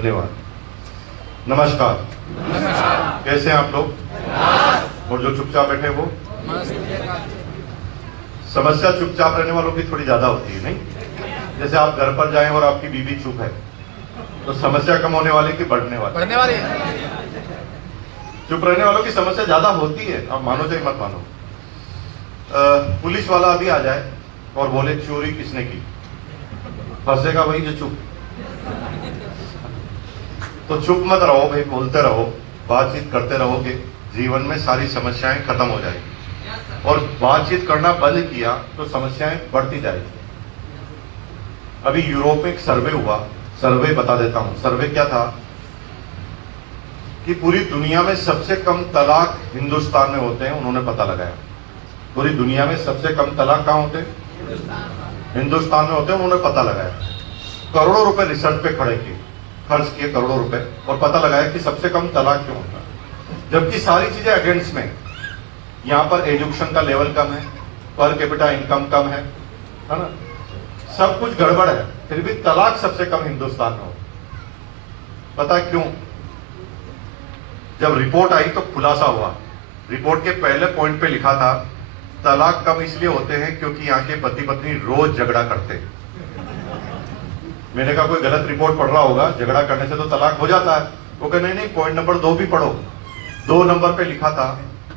धन्यवाद। नमस्कार। कैसे हैं आप लोग? और जो चुपचाप बैठे वो? समस्या चुपचाप रहने वालों की थोड़ी ज्यादा होती है, नहीं? जैसे आप घर पर जाएं और आपकी बीवी चुप है तो समस्या कम होने वाली कि बढ़ने वाली? चुप रहने वालों की समस्या ज्यादा होती है, आप मानो चाहे मत मानो। पुलिस वाला अभी आ जाए और बोले चोरी किसने की, फंसेगा वही जो चुप। तो चुप मत रहो भाई, बोलते रहो, बातचीत करते रहोगे, जीवन में सारी समस्याएं खत्म हो जाएगी। और बातचीत करना बंद किया तो समस्याएं बढ़ती जाएगी। अभी यूरोप में एक सर्वे हुआ, सर्वे बता देता हूं। सर्वे क्या था कि पूरी दुनिया में सबसे कम तलाक हिंदुस्तान में होते हैं, उन्होंने पता लगाया। पूरी दुनिया में सबसे कम तलाक कहां होते हैं? हिंदुस्तान में होते हैं, उन्होंने पता लगाया। करोड़ों रुपए रिसर्च पे खर्च किए करोड़ों रुपए, और पता लगाया कि सबसे कम तलाक क्यों होता है। जबकि सारी चीजें अगेंस्ट में, यहां पर एजुकेशन का लेवल कम है, पर कैपिटा इनकम कम है ना, सब कुछ गड़बड़ है, फिर भी तलाक सबसे कम हिंदुस्तान में हो। पता क्यों? जब रिपोर्ट आई तो खुलासा हुआ। रिपोर्ट के पहले पॉइंट पे लिखा था तलाक कम इसलिए होते हैं क्योंकि यहाँ के पति पत्नी रोज झगड़ा करते हैं। मैंने कहा कोई गलत रिपोर्ट पढ़ रहा होगा, झगड़ा करने से तो तलाक हो जाता है। वो कहे नहीं, पॉइंट नंबर 2 भी पढ़ो। 2 नंबर पे लिखा था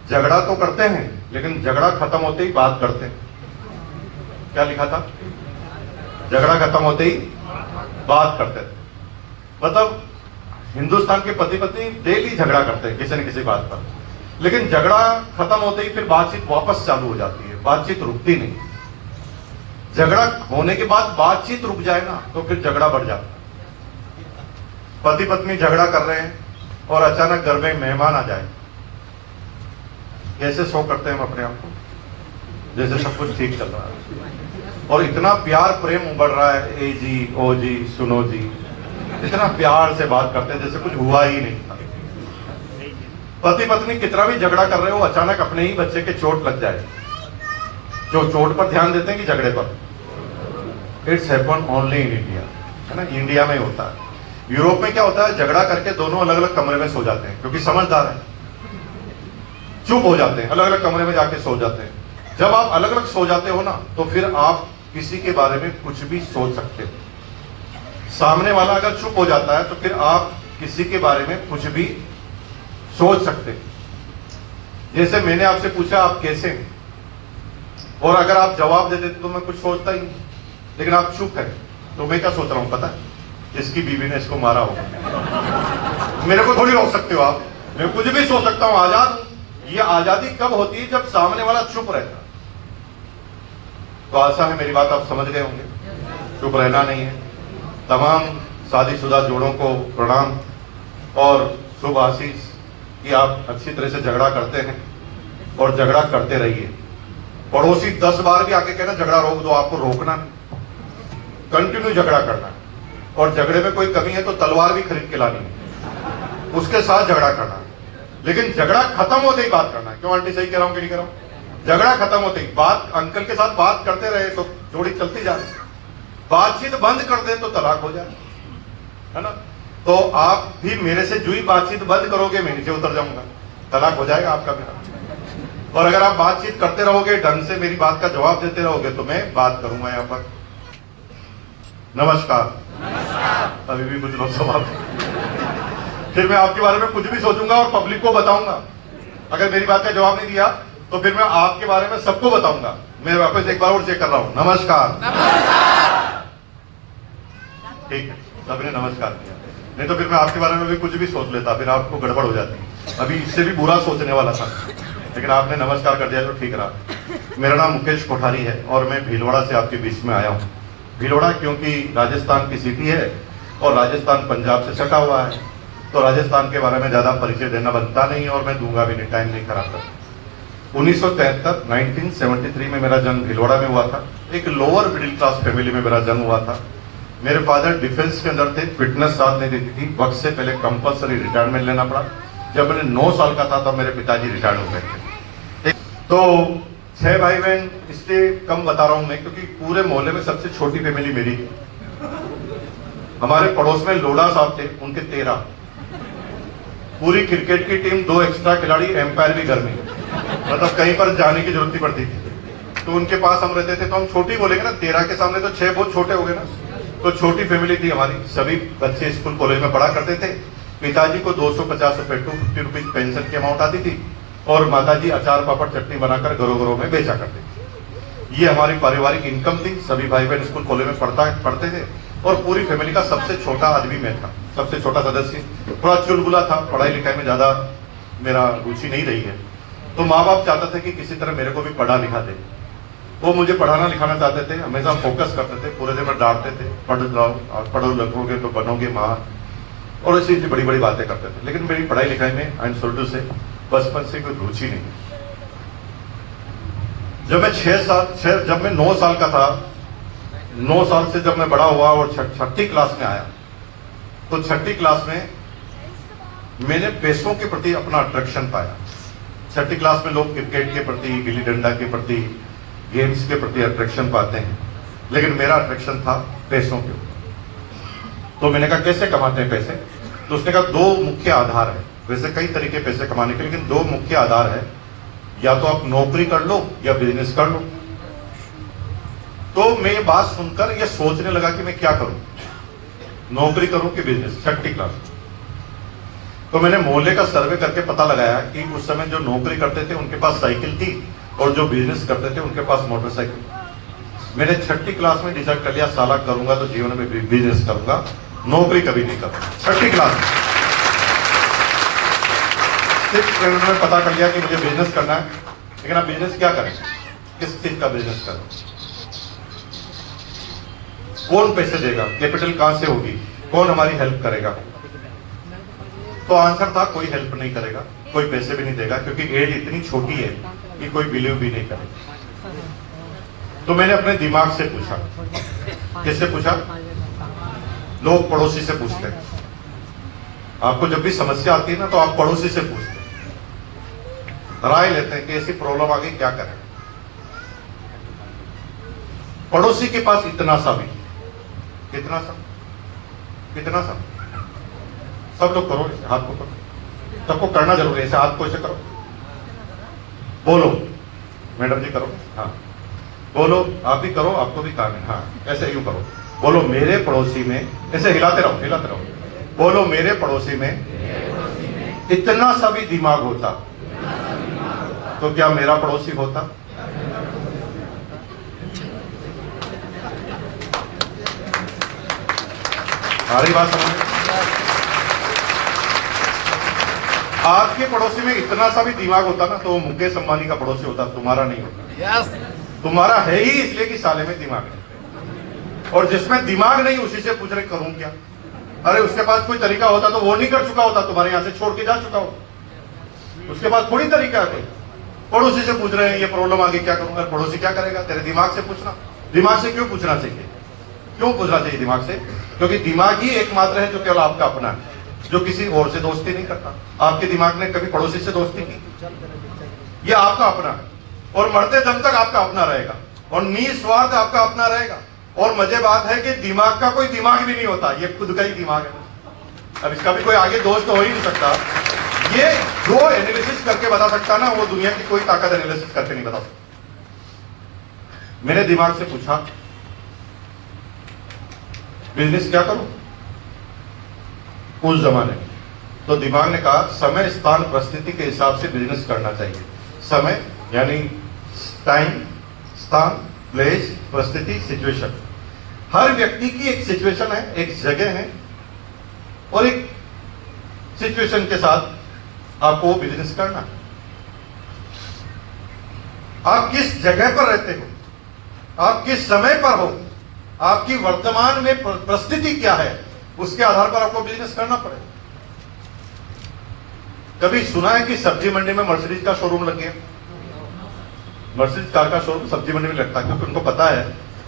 झगड़ा तो करते हैं लेकिन झगड़ा खत्म होते ही बात करते हैं। क्या लिखा था? झगड़ा खत्म होते ही बात करते थे। मतलब हिंदुस्तान के पति पत्नी डेली झगड़ा करते हैं किसी न किसी बात पर, लेकिन झगड़ा खत्म होते ही फिर बातचीत वापस चालू हो जाती है, बातचीत रुकती नहीं। झगड़ा होने के बाद बातचीत रुक जाए ना तो फिर झगड़ा बढ़ जाता है। पति पत्नी झगड़ा कर रहे हैं और अचानक घर में मेहमान आ जाए, कैसे शो करते हैं हम अपने आप को, जैसे सब कुछ ठीक चल रहा है और इतना प्यार प्रेम उबड़ रहा है, ए जी, ओ जी, सुनो जी, इतना प्यार से बात करते हैं जैसे कुछ हुआ ही नहीं था। पति पत्नी कितना भी झगड़ा कर रहे हो, अचानक अपने ही बच्चे के चोट लग जाए, जो चोट पर ध्यान देते हैं कि झगड़े पर। It's happen only in India, है ना, इंडिया में होता है। यूरोप में क्या होता है, झगड़ा करके दोनों अलग अलग कमरे में सो जाते हैं, क्योंकि समझदार है, चुप हो जाते हैं, अलग अलग कमरे में जाके सो जाते हैं। जब आप अलग अलग सो जाते हो ना तो फिर आप किसी के बारे में कुछ भी सोच सकते हो। सामने वाला अगर चुप हो जाता है तो फिर आप किसी के बारे में कुछ भी सोच सकते हैं। जैसे मैंने आपसे पूछा आप कैसे हैं, और अगर आप जवाब दे देते तो मैं कुछ सोचता ही नहीं, लेकिन आप चुप हैं तो मैं क्या सोच रहा हूं पता है? इसकी बीवी ने इसको मारा होगा। मेरे को थोड़ी रोक सकते हो आप, मैं कुछ भी सोच सकता हूं, आजाद हूं। ये आजादी कब होती है? जब सामने वाला चुप रहता। तो आशा है मेरी बात आप समझ गए होंगे, चुप रहना नहीं है। तमाम शादीशुदा जोड़ों को प्रणाम और शुभ आशीष कि आप अच्छी तरह से झगड़ा करते हैं और झगड़ा करते रहिए। पड़ोसी 10 बार भी आके कहना झगड़ा रोक दो, आपको रोकना नहीं, कंटिन्यू झगड़ा करना है। और झगड़े में कोई कमी है तो तलवार भी खरीद के लानी है, उसके साथ झगड़ा करना है। लेकिन झगड़ा खत्म होते ही बात करना है। क्यों आंटी, सही कह रहा हूं कि नहीं कह रहा हूं? झगड़ा खत्म होते ही बात, अंकल के साथ बात करते रहे तो जोड़ी चलती जा रही, बातचीत बंद कर दे तो तलाक हो जाए, है ना। तो आप भी मेरे से जो ही बातचीत बंद करोगे मैं नीचे उतर जाऊंगा, तलाक हो जाएगा आपका मेरा। और अगर आप बातचीत करते रहोगे, ढंग से मेरी बात का जवाब देते रहोगे तो मैं बात करूंगा यहाँ पर। नमस्कार। अभी भी कुछ लोग सवाल, फिर मैं आपके बारे में कुछ भी सोचूंगा और पब्लिक को बताऊंगा। अगर मेरी बात का जवाब नहीं दिया तो फिर मैं आपके बारे में सबको बताऊंगा। मैं वापस एक बार और चेक कर रहा हूं। नमस्कार। ठीक है, सबने नमस्कार किया, नहीं तो फिर मैं आपके बारे में भी कुछ भी सोच लेता, फिर आपको गड़बड़ हो जाती। अभी इससे भी बुरा सोचने वाला था, लेकिन आपने नमस्कार कर दिया तो ठीक रहा। मेरा नाम मुकेश कोठारी है और मैं भीलवाड़ा से आपके बीच में आया हूँ। भीलवाड़ा क्योंकि राजस्थान की सिटी है और राजस्थान पंजाब से सटा हुआ है, तो राजस्थान के बारे में ज्यादा परिचय देना बनता नहीं और मैं दूंगा भी नहीं, टाइम नहीं खराब कर। 1973 में मेरा जन्म भीलवाड़ा में हुआ था। एक लोअर मिडिल क्लास फैमिली में मेरा जन्म हुआ था। मेरे फादर डिफेंस के अंदर थे, फिटनेस साथ नहीं देती थी, वक्त से पहले कंपल्सरी रिटायरमेंट लेना पड़ा। जब मैंने 9 साल का था तब मेरे पिताजी रिटायर्ड हो गए थे। तो 6 भाई बहन, इसलिए कम बता रहा हूं मैं क्योंकि पूरे मोहल्ले में सबसे छोटी फैमिली मेरी थी। हमारे पड़ोस में लोढ़ा साहब थे, उनके 13, पूरी क्रिकेट की टीम, 2 एक्स्ट्रा खिलाड़ी, एम्पायर भी घर में, मतलब कहीं पर जाने की जरूरत नहीं पड़ती थी। तो उनके पास हम रहते थे, तो हम छोटी बोलेंगे ना, 13 के सामने तो 6 बहुत छोटे हो गए ना। तो छोटी फैमिली थी हमारी, सभी बच्चे स्कूल कॉलेज में पढ़ा करते थे। पिताजी को 250 रुपए, 250 रुपीज पेंशन की अमाउंट आती थी, और माताजी अचार पापड़ चटनी बनाकर घरों घरों में बेचा करते थे। ये हमारी पारिवारिक इनकम थी। सभी भाई बहन स्कूल कॉलेज में पढ़ते थे, और पूरी फैमिली का सबसे छोटा आदमी मैं था, सबसे छोटा सदस्य। थोड़ा चुलबुला था, पढ़ाई लिखाई में ज्यादा मेरा रुचि नहीं रही है। तो माँ बाप चाहते थे कि किसी तरह मेरे को भी पढ़ा लिखा दे। वो मुझे पढ़ाना लिखाना चाहते थे, हमेशा फोकस करते थे, पूरे दिन में डांटते थे, पढ़ जाओ और पढ़ो लगोगे तो बनोगे महान, और इसी से बड़ी बड़ी बातें करते थे। लेकिन मेरी पढ़ाई लिखाई में आई एम सॉरी से बचपन से कोई रुचि नहीं। जब मैं 9 साल का था, 9 साल से जब मैं बड़ा हुआ और 6ठी क्लास में आया, तो 6ठी क्लास में मैंने पैसों के प्रति अपना अट्रैक्शन पाया। 6ठी क्लास में लोग क्रिकेट के प्रति, गिल्ली डंडा के प्रति, गेम्स के प्रति अट्रैक्शन पाते हैं, लेकिन मेरा अट्रैक्शन था पैसों के ऊपर। तो मैंने कहा कैसे कमाते हैं पैसे? तो उसने कहा 2 मुख्य आधार है। वैसे कई तरीके पैसे कमाने के, लेकिन 2 मुख्य आधार है, या तो आप नौकरी कर लो या बिजनेस कर लो। तो मैं ये बात सुनकर ये सोचने लगा कि मैं क्या करूं, नौकरी करूं कि बिजनेस। 6ठी क्लास। तो मैंने मोहल्ले का सर्वे करके पता लगाया कि उस समय जो नौकरी करते थे उनके पास साइकिल थी, और जो बिजनेस करते थे उनके पास मोटरसाइकिल। मैंने 6ठी क्लास में डिसाइड कर लिया, साला करूंगा तो जीवन में बिजनेस करूंगा, नौकरी कभी नहीं करूंगा। 6ठी क्लास में 6th स्टैंडर्ड में पता कर लिया कि मुझे बिजनेस करना है। लेकिन आप बिजनेस क्या करें, किस चीज का बिजनेस करें, कौन पैसे देगा, कैपिटल कहां से होगी, कौन हमारी हेल्प करेगा? तो आंसर था कोई हेल्प नहीं करेगा, कोई पैसे भी नहीं देगा, क्योंकि एज इतनी छोटी है कि कोई बिलीव भी नहीं करेगा। तो मैंने अपने दिमाग से पूछा। किससे पूछा? लोग पड़ोसी से पूछते हैं। आपको जब भी समस्या आती है ना, तो आप पड़ोसी से पूछते हैं, राय लेते हैं कि ऐसी प्रॉब्लम आ गई, क्या करें। पड़ोसी के पास इतना सा भी, कितना सा, सब लोग करो, हाथ को करो, सबको करना जरूरी है। ऐसे हाथ को ऐसे करो, बोलो मैडम जी करो, हाँ बोलो, आप भी करो, आपको भी काम है, हाँ ऐसे यूं करो, बोलो मेरे पड़ोसी में, ऐसे हिलाते रहो, बोलो मेरे पड़ोसी में इतना सा भी दिमाग होता तो क्या मेरा पड़ोसी होता? सारी बात समझ, आपके पड़ोसी में इतना सा भी दिमाग होता ना, तो वो मुकेश अंबानी का पड़ोसी होता, तुम्हारा नहीं होता। तुम्हारा है ही इसलिए कि साले में दिमाग है, और जिसमें दिमाग नहीं उसी से पूछ रहे करूं क्या। अरे उसके पास कोई तरीका होता तो वो नहीं कर चुका होता, तुम्हारे यहां से छोड़ के जा चुका होता। उसके पास थोड़ी तरीका है कोई। पड़ोसी से पूछ रहे हैं ये प्रॉब्लम आ गई क्या करूंगा? पड़ोसी क्या करेगा? तेरे दिमाग से पूछना। दिमाग से क्यों पूछना चाहिए? क्यों पूछना चाहिए दिमाग से? क्योंकि दिमाग ही एकमात्र है जो केवल आपका अपना है, जो किसी और से दोस्ती नहीं करता। आपके दिमाग ने कभी पड़ोसी से दोस्ती की? ये आपका अपना है, और मरते दम तक आपका अपना रहेगा, और निस्वार्थ आपका अपना रहेगा। और मजे बात है कि दिमाग का कोई दिमाग भी नहीं होता, ये खुद का ही दिमाग है। अब इसका भी कोई आगे दोस्त तो हो ही नहीं सकता। ये जो एनालिसिस करके बता सकता ना, वो दुनिया की कोई ताकत एनालिसिस करके नहीं बता सकता। मैंने दिमाग से पूछा बिजनेस क्या करूं उस जमाने में, तो दिमाग ने कहा समय स्थान परिस्थिति के हिसाब से बिजनेस करना चाहिए। समय यानी टाइम, स्थान, प्लेस, परिस्थिति, सिचुएशन। हर व्यक्ति की एक सिचुएशन है, एक जगह है, और एक सिचुएशन के साथ आपको बिजनेस करना है। आप किस जगह पर रहते हो, आप किस समय पर हो, आपकी वर्तमान में परिस्थिति क्या है, उसके आधार पर आपको बिजनेस करना पड़ेगा। कभी सुना है कि सब्जी मंडी में मर्सिडीज का शोरूम लग गया? मर्सिडीज कार का शोरूम सब्जी मंडी में लगता है, क्योंकि उनको पता है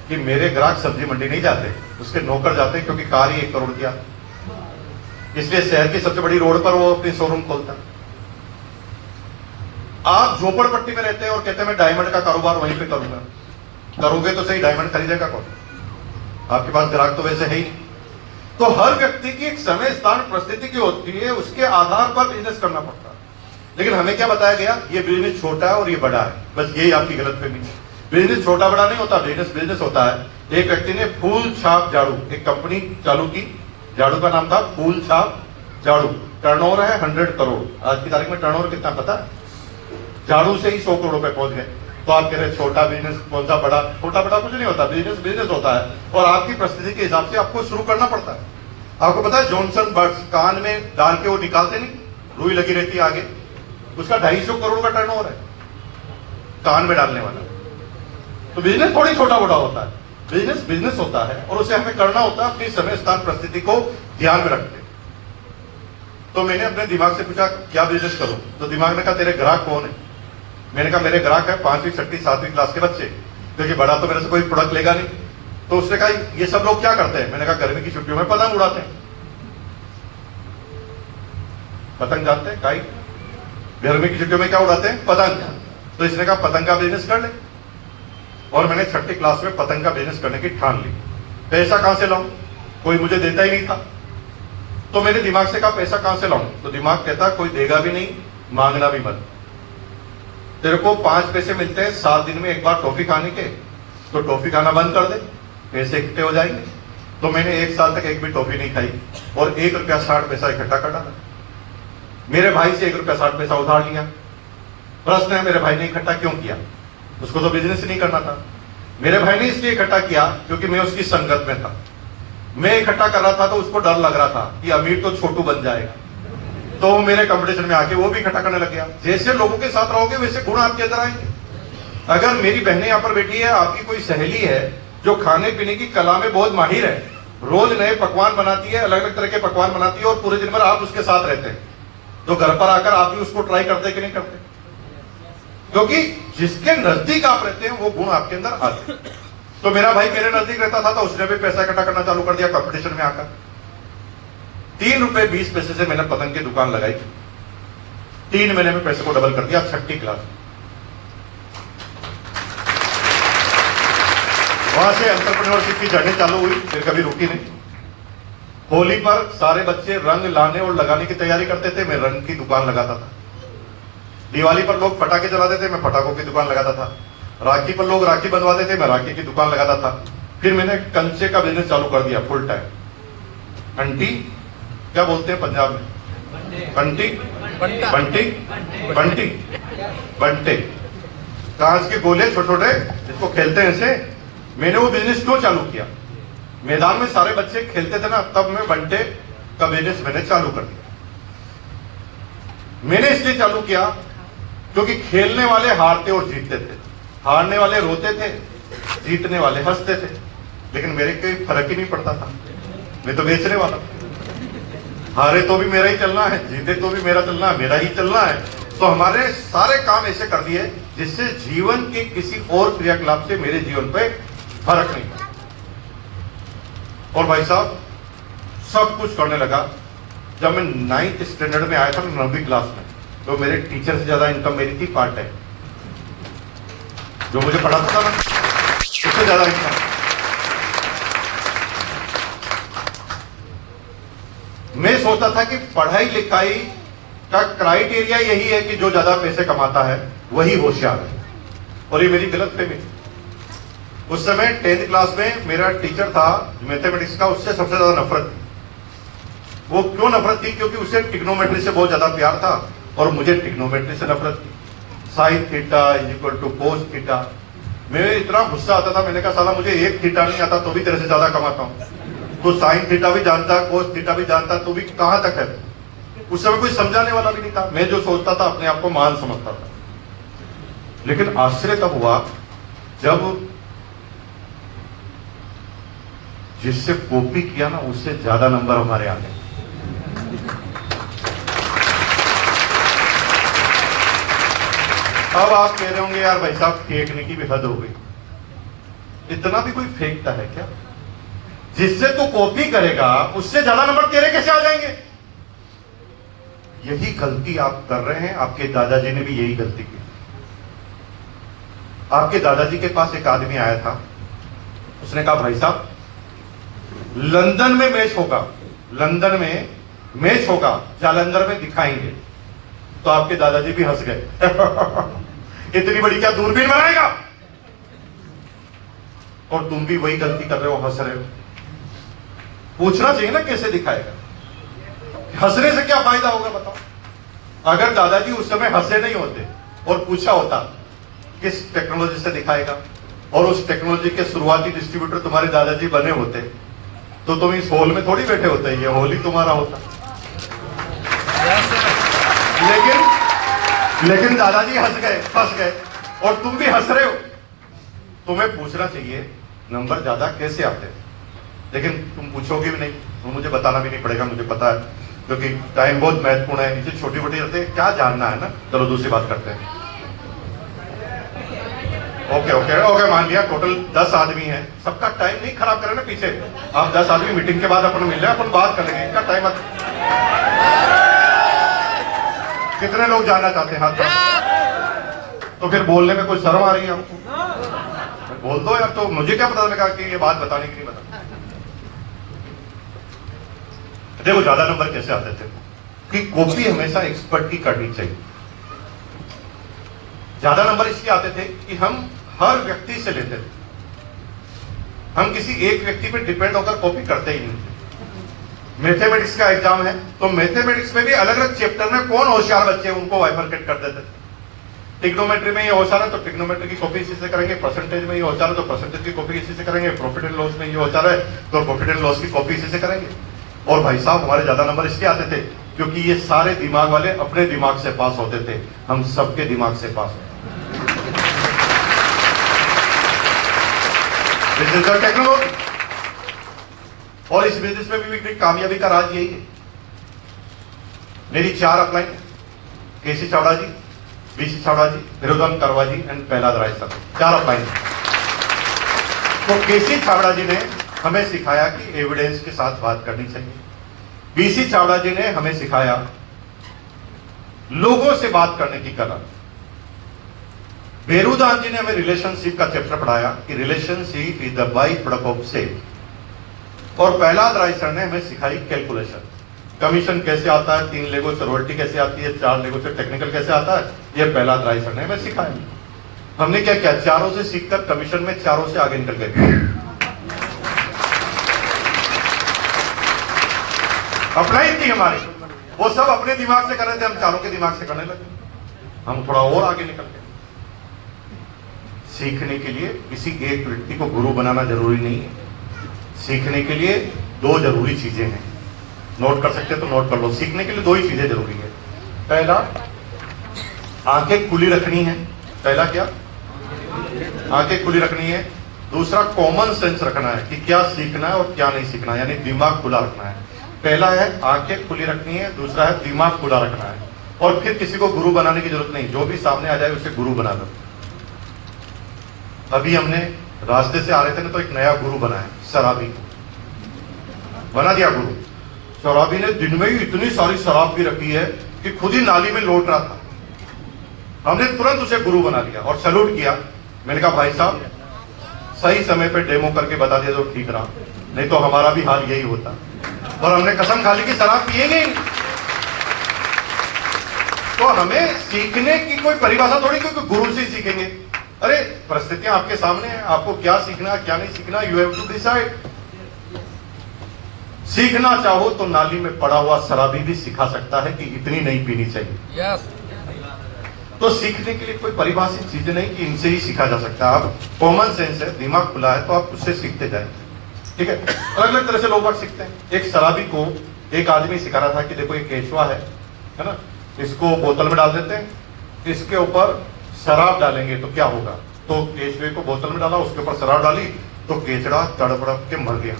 कि मेरे ग्राहक सब्जी मंडी नहीं जाते, उसके नौकर जाते हैं, क्योंकि कार ही 1 करोड़ की आती, इसलिए शहर की सबसे बड़ी रोड पर वो अपनी शोरूम खोलता है। आप झोपड़पट्टी में रहते हैं और कहते हैं मैं डायमंड का कारोबार वहीं पे करूंगा। करोगे तो सही, डायमंड खरीदेगा कौन? आपके पास ग्राहक तो वैसे है ही। तो हर व्यक्ति की एक समय स्थान परिस्थिति की होती है, उसके आधार पर बिजनेस करना पड़ता है। लेकिन हमें क्या बताया गया, ये बिजनेस छोटा है और ये बड़ा है, बस यही आपकी गलतफहमी है। बिजनेस छोटा बड़ा नहीं होता, बिजनेस बिजनेस होता है। एक व्यक्ति ने फूल छाप झाड़ू एक कंपनी चालू की, झाड़ू का नाम था फूल छाप झाड़ू, टर्नओवर है 100 करोड़। आज की तारीख में टर्नओवर कितना पता है? झाड़ू से ही 100 करोड़ रुपए पहुंच गए। तो आप कह रहे छोटा बिजनेस कौन सा बड़ा? छोटा बड़ा कुछ नहीं होता, बिजनेस बिजनेस होता है और आपकी परिस्थिति के हिसाब से आपको शुरू करना पड़ता है। आपको पता है जॉनसन बर्ड्स कान में डाल के वो निकालते नहीं, रुई लगी रहती है आगे, उसका 250 करोड़ का टर्नओवर है कान में डालने वाला। तो बिजनेस थोड़ी छोटा बड़ा होता है, बिजनेस बिजनेस होता है और उसे हमें करना होता है अपनी समय स्थान परिस्थिति को ध्यान में रखते। तो मैंने अपने दिमाग से पूछा क्या बिजनेस करूं, तो दिमाग ने कहा तेरे ग्राहक कौन है? मैंने कहा मेरे ग्राहक है 5वीं 6वीं 7वीं क्लास के बच्चे, क्योंकि बड़ा तो मेरे से कोई प्रोडक्ट लेगा नहीं। तो उसने कहा ये सब लोग क्या करते हैं? मैंने कहा गर्मी की छुट्टियों में पतंग उड़ाते हैं। पतंग जानते हैं? काई गर्मी की छुट्टियों में क्या उड़ाते हैं? पतंग। तो इसने कहा पतंग का बिजनेस कर ले। और मैंने 6ठी क्लास में पतंग का बिजनेस करने की ठान ली। पैसा कहां से लाऊं? कोई मुझे देता ही नहीं था। तो मैंने दिमाग से कहा पैसा कहां से लाऊं? तो दिमाग कहता कोई देगा भी नहीं, मांगना भी मत। तेरे को 5 पैसे मिलते हैं 7 दिन में एक बार टॉफी खाने के, तो टॉफी खाना बंद कर दे, पैसे इकट्ठे हो जाएंगे। तो मैंने 1 साल तक एक भी टॉफी नहीं खाई और 1 रुपया 60 पैसा इकट्ठा कर डाला। मेरे भाई से 1 रुपया 60 पैसा उधार लिया। प्रश्न है मेरे भाई ने इकट्ठा क्यों किया? उसको तो बिजनेस ही नहीं करना था। मेरे भाई ने इसलिए इकट्ठा किया क्योंकि मैं उसकी संगत में था। मैं इकट्ठा कर रहा था तो उसको डर लग रहा था कि अमीर तो छोटू बन जाएगा, तो वो मेरे कंपटीशन में आके वो भी इकट्ठा करने लग गया। जैसे लोगों के साथ रहोगे वैसे गुण आपके अंदर आएंगे। अगर मेरी बहनें यहाँ पर बैठी है, आपकी कोई सहेली है जो खाने पीने की कला में बहुत माहिर है, रोज नए पकवान बनाती है, अलग अलग तरह के पकवान बनाती है और पूरे दिन भर आप उसके साथ रहते हैं, तो घर पर आकर आप भी उसको ट्राई करते कि नहीं करते? क्योंकि जिसके नजदीक आप रहते हैं वो गुण आपके अंदर आते हैं। तो मेरा भाई मेरे नजदीक रहता था तो उसने भी पैसा इकट्ठा करना चालू कर दिया कंपटीशन में आकर। 3 रुपए 20 पैसे से मैंने पतंग की दुकान लगाई। 3 महीने में पैसे को डबल कर दिया। 6ठी क्लास वहां से एंटरप्रेन्योरशिप की जर्नी चालू हुई, फिर कभी रुकी नहीं। होली पर सारे बच्चे रंग लाने और लगाने की तैयारी करते थे, मैं रंग की दुकान लगाता था। दिवाली पर लोग पटाखे जलाते थे, मैं पटाखों की दुकान लगाता था। राखी पर लोग राखी बंधवाते थे, मैं राखी की दुकान लगाता था। फिर मैंने कंचे का बिजनेस चालू कर दिया फुल टाइम। अंटी क्या बोलते हैं पंजाब में? बंटी बंटी बंटी बंटे, कांच के गोले छोटे छोटे जिसको खेलते हैं ऐसे। मैंने वो बिजनेस क्यों चालू किया? मैदान में सारे बच्चे खेलते थे ना, तब मैं बंटे का बिजनेस मैंने चालू कर दिया। मैंने इसलिए चालू किया क्योंकि खेलने वाले हारते और जीतते थे, हारने वाले रोते थे, जीतने वाले हंसते थे, लेकिन मेरे कोई फर्क ही नहीं पड़ता था। मैं तो बेचने वाला, हारे तो भी मेरा ही चलना है, जीते तो भी मेरा चलना है, मेरा ही चलना है। तो हमारे सारे काम ऐसे कर दिए जिससे जीवन के किसी और क्रियाकलाप से मेरे जीवन पे फर्क नहीं पड़ा। और भाई साहब सब कुछ करने लगा। जब मैं 9th स्टैंडर्ड में आया था, 9वीं क्लास में, तो मेरे टीचर से ज्यादा इनकम मेरी थी पार्ट टाइम। जो मुझे पढ़ाता था ना उससे ज्यादा इनकम। मैं सोचता था कि पढ़ाई लिखाई का क्राइटेरिया यही है कि जो ज्यादा पैसे कमाता है वही होशियार है, और ये मेरी गलतफहमी। उस समय 10th क्लास में मेरा टीचर था मैथमेटिक्स का, उससे सबसे ज्यादा नफरत थी। वो क्यों नफरत थी? क्योंकि उसे ट्रिग्नोमेट्री से बहुत ज्यादा प्यार था और मुझे ट्रिग्नोमेट्री से नफरत थी। Sine theta is equal to cos theta. मैं इतना गुस्सा आता था, मैंने कहा साला मुझे 1 थीटा नहीं आता तो भी तेरे से ज्यादा कमाता हूं। तो साइन थीटा भी जानता, कोस थीटा भी जानता, तो भी कहां तक है? उस समय कोई समझाने वाला भी नहीं था। मैं जो सोचता था अपने आप को महान समझता था। लेकिन आश्चर्य तब हुआ जब जिससे कॉपी किया ना उससे ज्यादा नंबर हमारे आ गए। अब आप कह रहे होंगे यार भाई साहब फेंकने की भी हद हो गई। इतना भी कोई फेंकता है क्या? जिससे तू कॉपी करेगा उससे ज्यादा नंबर तेरे कैसे आ जाएंगे? यही गलती आप कर रहे हैं। आपके दादाजी ने भी यही गलती की। आपके दादाजी के पास एक आदमी आया था, उसने कहा भाई साहब लंदन में मैच होगा, लंदन में मैच होगा, जालंधर में दिखाएंगे। तो आपके दादाजी भी हंस गए इतनी बड़ी क्या दूरबीन बनाएगा? और तुम भी वही गलती कर रहे हो, हंस रहे हो। पूछना चाहिए ना कैसे दिखाएगा, हंसने से क्या फायदा होगा बताओ? अगर दादाजी उस समय हंसे नहीं होते और पूछा होता किस टेक्नोलॉजी से दिखाएगा, और उस टेक्नोलॉजी के शुरुआती डिस्ट्रीब्यूटर तुम्हारे दादाजी बने होते, तो तुम इस हॉल में थोड़ी बैठे होते, ये हॉल ही तुम्हारा होता। लेकिन दादाजी हंस गए, फंस गए, और तुम भी हंस रहे हो। तुम्हें पूछना चाहिए नंबर ज्यादा कैसे आते, लेकिन तुम पूछोगे भी नहीं, तो मुझे बताना भी नहीं पड़ेगा, मुझे पता है, क्योंकि टाइम बहुत महत्वपूर्ण है। इसे छोटी मोटी रहते क्या जानना है ना। चलो दूसरी बात करते हैं। ओके ओके ओके, मान लिया टोटल 10 आदमी हैं, सबका टाइम नहीं खराब करें ना पीछे। आप 10 आदमी मीटिंग के बाद अपन मिल रहे हैं, अपन बात कर लेंगे, इनका टाइम कितने लोग जानना चाहते हैं हाथ पर? तो फिर बोलने में कोई शर्म आ रही है आपको? बोल दो यार, तो मुझे क्या पता लगा कि ये बात बताने की नहीं बता। देखो ज्यादा नंबर कैसे आते थे कि कॉपी हमेशा एक्सपर्ट की करनी चाहिए। ज्यादा नंबर इसलिए आते थे कि हम हर व्यक्ति से लेते थे, हम किसी एक व्यक्ति पे डिपेंड होकर कॉपी करते ही नहीं थे। मैथमेटिक्स का एग्जाम है, तो मैथमेटिक्स में भी अलग अलग चैप्टर में कौन होशियार बच्चे उनको बाइफरकेट कर देते थे। ट्रिग्नोमेट्री में ये होशियार है तो ट्रिग्नोमेट्री की कॉपी इसी से करेंगे, परसेंटेज में ये होशियार है तो परसेंटेज की कॉपी इसी से करेंगे, प्रॉफिट एंड लॉस में ये होशियार है तो प्रॉफिट एंड लॉस की कॉपी इसी से करेंगे। और भाई साहब हमारे ज्यादा नंबर इसलिए आते थे क्योंकि ये सारे दिमाग वाले अपने दिमाग से पास होते थे, हम सबके दिमाग से पास होते। This is the technology. और इस बिजनेस में भी कामयाबी का राज यही है। मेरी 4 अपलाइन, केसी चावड़ा जी, बीसी चावड़ा जी, फिरोजन करवा जी एंड प्रहलाद राय साहब, 4 अपलाइन। तो केसी चावड़ा जी ने हमें सिखाया कि एविडेंस के साथ बात करनी चाहिए। बीसी चावड़ा जी ने हमें सिखाया लोगों से बात करने की कला। बेरूदान जी ने हमें रिलेशनशिप का चैप्टर पढ़ाया कि relationship is the by product of sale. और प्रहलाद राय सर ने हमें सिखाई कैलकुलेशन, कमीशन कैसे आता है, 3 लेगों से रॉयल्टी कैसे आती है, 4 लेगों से टेक्निकल कैसे आता है, ये प्रहलाद राय सर ने हमें सिखाया। हमने क्या किया, चारों से सीखकर कमीशन में चारों से आगे निकल गए। अपलाइन थी हमारी, वो सब अपने दिमाग से कर रहे थे, हम चारों के दिमाग से करने लगे, हम थोड़ा और आगे निकल गए। सीखने के लिए किसी एक व्यक्ति को गुरु बनाना जरूरी नहीं है। सीखने के लिए 2 जरूरी चीजें हैं, नोट कर सकते तो नोट कर लो। सीखने के लिए 2 ही चीजें जरूरी है। पहला, आंखें खुली रखनी है। पहला क्या, आंखें खुली रखनी है। दूसरा, कॉमन सेंस रखना है कि क्या सीखना है और क्या नहीं सीखना है, यानी दिमाग खुला रखना है। पहला है आंखें खुली रखनी है, दूसरा है दिमाग खुला रखना है। और फिर किसी को गुरु बनाने की जरूरत नहीं, जो भी सामने आ जाए उसे गुरु बना दो। अभी हमने रास्ते से आ रहे थे ना, तो एक नया गुरु बना है, शराबी बना दिया गुरु। शराबी ने दिन में ही इतनी सारी शराब भी रखी है कि खुद ही नाली में लौट रहा था। हमने तुरंत उसे गुरु बना लिया और सैल्यूट किया। मैंने कहा भाई साहब सही समय पे डेमो करके बता दिया तो ठीक रहा, नहीं तो हमारा भी हाल यही होता। और हमने कसम खा ली कि शराब पिएंगे। तो हमें सीखने की कोई परिभाषा थोड़ी, क्योंकि गुरु से ही सीखेंगे। अरे परिस्थितियां आपके सामने हैं, आपको क्या सीखना क्या नहीं सीखना, यू हैव टू डिसाइड। सीखना चाहो तो नाली में पड़ा हुआ शराबी भी सिखा सकता है कि इतनी नहीं पीनी चाहिए। yes. तो सीखने के लिए कोई परिभाषित चीजें नहीं कि इनसे ही सीखा जा सकता है। आप कॉमन सेंस है, दिमाग खुला है, तो आप उससे सीखते जाए। ठीक है, अलग अलग तरह से लोग बात सीखते हैं। एक शराबी को एक आदमी सिखा रहा था कि देखो ये केचुआ है ना, इसको बोतल में डाल देते हैं, इसके ऊपर शराब डालेंगे तो क्या होगा। तो केचुए को बोतल में डाला, उसके ऊपर शराब डाली, तो केचड़ा तड़पड़प के मर गया।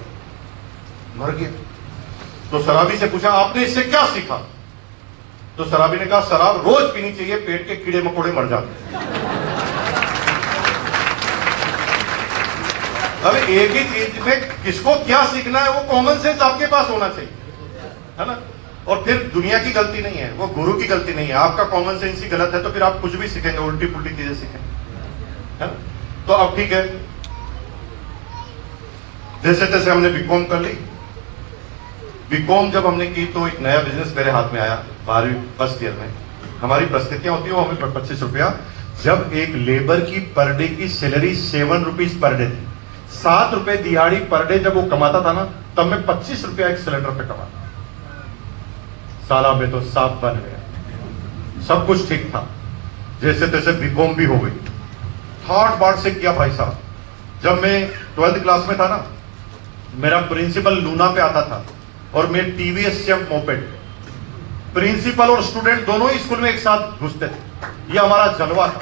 तो शराबी से पूछा आपने इससे क्या सीखा। तो शराबी ने कहा शराब रोज पीनी चाहिए, पेट के कीड़े मकोड़े मर जाते। अब एक ही चीज में किसको क्या सीखना है, वो कॉमन सेंस आपके पास होना चाहिए, है ना। और फिर दुनिया की गलती नहीं है, वो गुरु की गलती नहीं है, आपका कॉमन सेंस ही गलत है। तो फिर आप कुछ भी सीखेंगे, उल्टी पुल्टी चीजें सीखेंगे, है ना। तो अब ठीक है, जैसे तैसे हमने बीकॉम कर ली। बीकॉम जब हमने की तो एक नया बिजनेस मेरे हाथ में आया 12वीं फर्स्ट ईयर में। हमारी परिस्थितियां होती है वो हमें 25 रुपया, जब एक लेबर की पर डे की सैलरी 7 रुपीज पर डे थी, 7 रुपए दिहाड़ी पर डे जब वो कमाता था ना, तब मैं 25 रुपया एक सिलेंडर पे कमाता। साला में तो साफ बन गया, सब कुछ ठीक था। जैसे तैसे बीकॉम भी हो गई। थर्ड बार से किया भाई साहब। जब मैं 12th क्लास में था ना, मेरा प्रिंसिपल लूना पे आता था और मैं टीवीएस चैंप मोपेड, प्रिंसिपल और स्टूडेंट दोनों ही स्कूल में एक साथ घुसते थे। ये हमारा जलवा था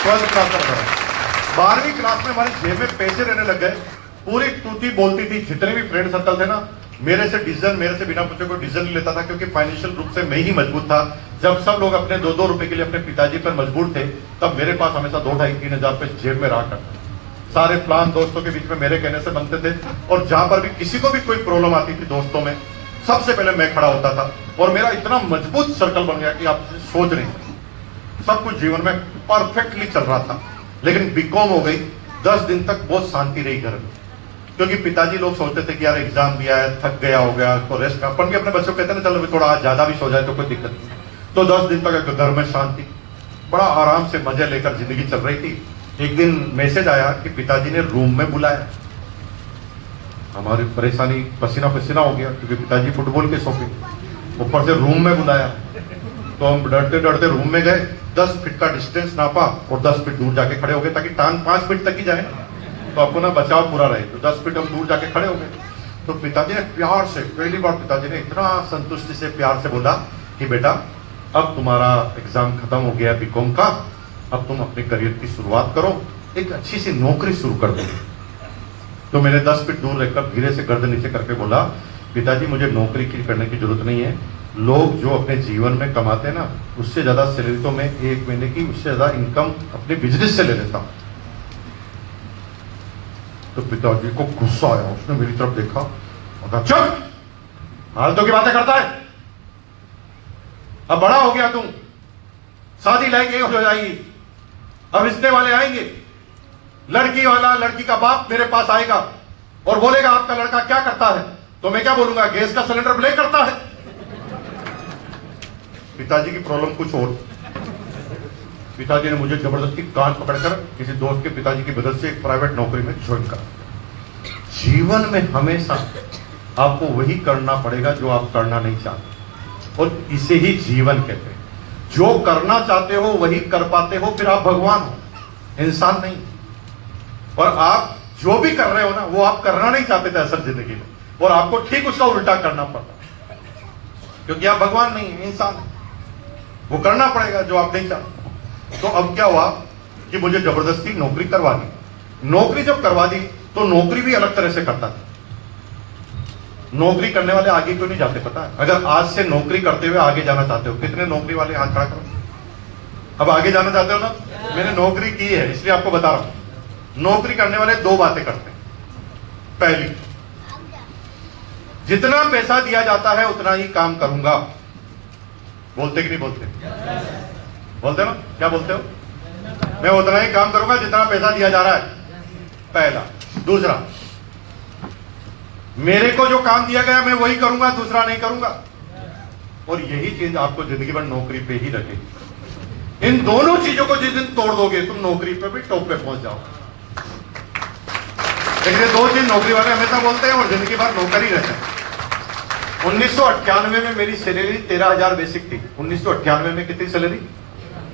12th क्लास तक। 12वीं क्लास में हमारी जेब में पैसे रहने लग गए। पूरी तूती बोलती थी। जितने भी फ्रेंड सर्कल थे ना, मेरे से बिना पूछे कोई डिसीजन नहीं लेता था, क्योंकि फाइनेंशियल रूप से मैं ही मजबूत था। जब सब लोग अपने 2-2 रुपए के लिए अपने पिताजी पर मजबूर थे, तब मेरे पास हमेशा 2-2.5-3 हजार रुपए जेब में रहा करता। सारे प्लान दोस्तों के बीच में मेरे कहने से बनते थे, और जहां पर भी किसी को भी कोई प्रॉब्लम आती थी दोस्तों में, सबसे पहले मैं खड़ा होता था। और मेरा इतना मजबूत सर्कल बन गया कि आप सोच नहीं सकते। सब कुछ जीवन में परफेक्टली चल रहा था। लेकिन बीकॉम हो गई, 10 दिन तक बहुत शांति रही घर में, क्योंकि पिताजी लोग सोचते थे कि यार एग्जाम दिया है, थक गया हो गया तो रेस्ट का। अपन भी अपने बच्चों को कहते हैं ना, चलो थोड़ा आज ज्यादा भी सो जाए तो कोई दिक्कत नहीं। तो 10 दिन तक घर में शांति, बड़ा आराम से मजे लेकर जिंदगी चल रही थी। एक दिन मैसेज आया कि पिताजी ने रूम में बुलाया। हमारी परेशानी पसीना पसीना हो गया, क्योंकि पिताजी फुटबॉल के शौकीन, ऊपर से रूम में बुलाया। तो हम डरते डरते रूम में गए, 10 फीट का डिस्टेंस नापा और 10 फीट दूर जाके खड़े हो गए, ताकि टांग 5 फीट तक ही जाए ना, तो अपना बचाव पूरा रहे। तो 10 फीट हम दूर जाके खड़े हो गए। तो पिताजी ने प्यार से, पहली बार पिताजी ने इतना संतुष्टि से प्यार से बोला कि बेटा, अब तुम्हारा एग्जाम खत्म हो गया बीकॉम का, अब तुम अपने करियर की शुरुआत करो, एक अच्छी सी नौकरी शुरू कर दो। तो मैंने 10 फीट दूर रहकर धीरे से गर्दन नीचे करके बोला, पिताजी मुझे नौकरी की करने की जरूरत नहीं है। लोग जो अपने जीवन में कमाते हैं ना, उससे ज्यादा सैलरी तो मैं एक महीने की, उससे ज्यादा इनकम अपने बिजनेस से ले लेता हूं। तो पिताजी को गुस्सा आया, उसने मेरी तरफ देखा और कहा, चुप, फालतू की बातें करता है, अब बड़ा हो गया तुम, शादी लायक हो जाएगी, अब रिश्ते वाले आएंगे, लड़की वाला, लड़की का बाप मेरे पास आएगा और बोलेगा आपका लड़का क्या करता है, तो मैं क्या बोलूंगा, गैस का सिलेंडर ब्लेक करता है। पिताजी की प्रॉब्लम कुछ और। पिताजी ने मुझे जबरदस्ती कान पकड़कर किसी दोस्त के पिताजी की मदद से एक प्राइवेट नौकरी में ज्वाइन करा। जीवन में हमेशा आपको वही करना पड़ेगा जो आप करना नहीं चाहते, और इसे ही जीवन कहते हैं। जो करना चाहते हो वही कर पाते हो, फिर आप भगवान हो, इंसान नहीं। और आप जो भी कर रहे हो ना, वो आप करना नहीं चाहते थे असल जिंदगी में, और आपको ठीक उसका उल्टा करना पड़ता, क्योंकि आप भगवान नहीं, इंसान। वो करना पड़ेगा जो आप नहीं चाहते। तो अब क्या हुआ कि मुझे जबरदस्ती नौकरी करवा दी। नौकरी जब करवा दी तो नौकरी भी अलग तरह से करता था। नौकरी करने वाले आगे क्यों नहीं जाते पता है? अगर आज से नौकरी करते हुए आगे जाना चाहते हो, कितने नौकरी वाले हाथ खड़ा करो। अब आगे जाना चाहते हो ना? मैंने नौकरी की है इसलिए आपको बता रहा हूं। नौकरी करने वाले 2 बातें करते हैं। पहली, जितना पैसा दिया जाता है उतना ही काम करूंगा। बोलते कि नहीं बोलते? बोलते ना? क्या बोलते हो? मैं उतना ही काम करूंगा जितना पैसा दिया जा रहा है, पहला। दूसरा, मेरे को जो काम दिया गया मैं वही करूंगा, दूसरा नहीं करूंगा। और यही चीज आपको जिंदगी भर नौकरी पे ही रखेगी। इन दोनों चीजों को जिस दिन तोड़ दोगे, तुम नौकरी पे भी टॉप पे पहुंच जाओ। लेकिन ये 2 चीज नौकरी वाले हमेशा बोलते हैं और जिंदगी भर नौकर ही रहते हैं। 1998 में मेरी सैलरी 13,000 बेसिक थी। 1998 में कितनी सैलरी?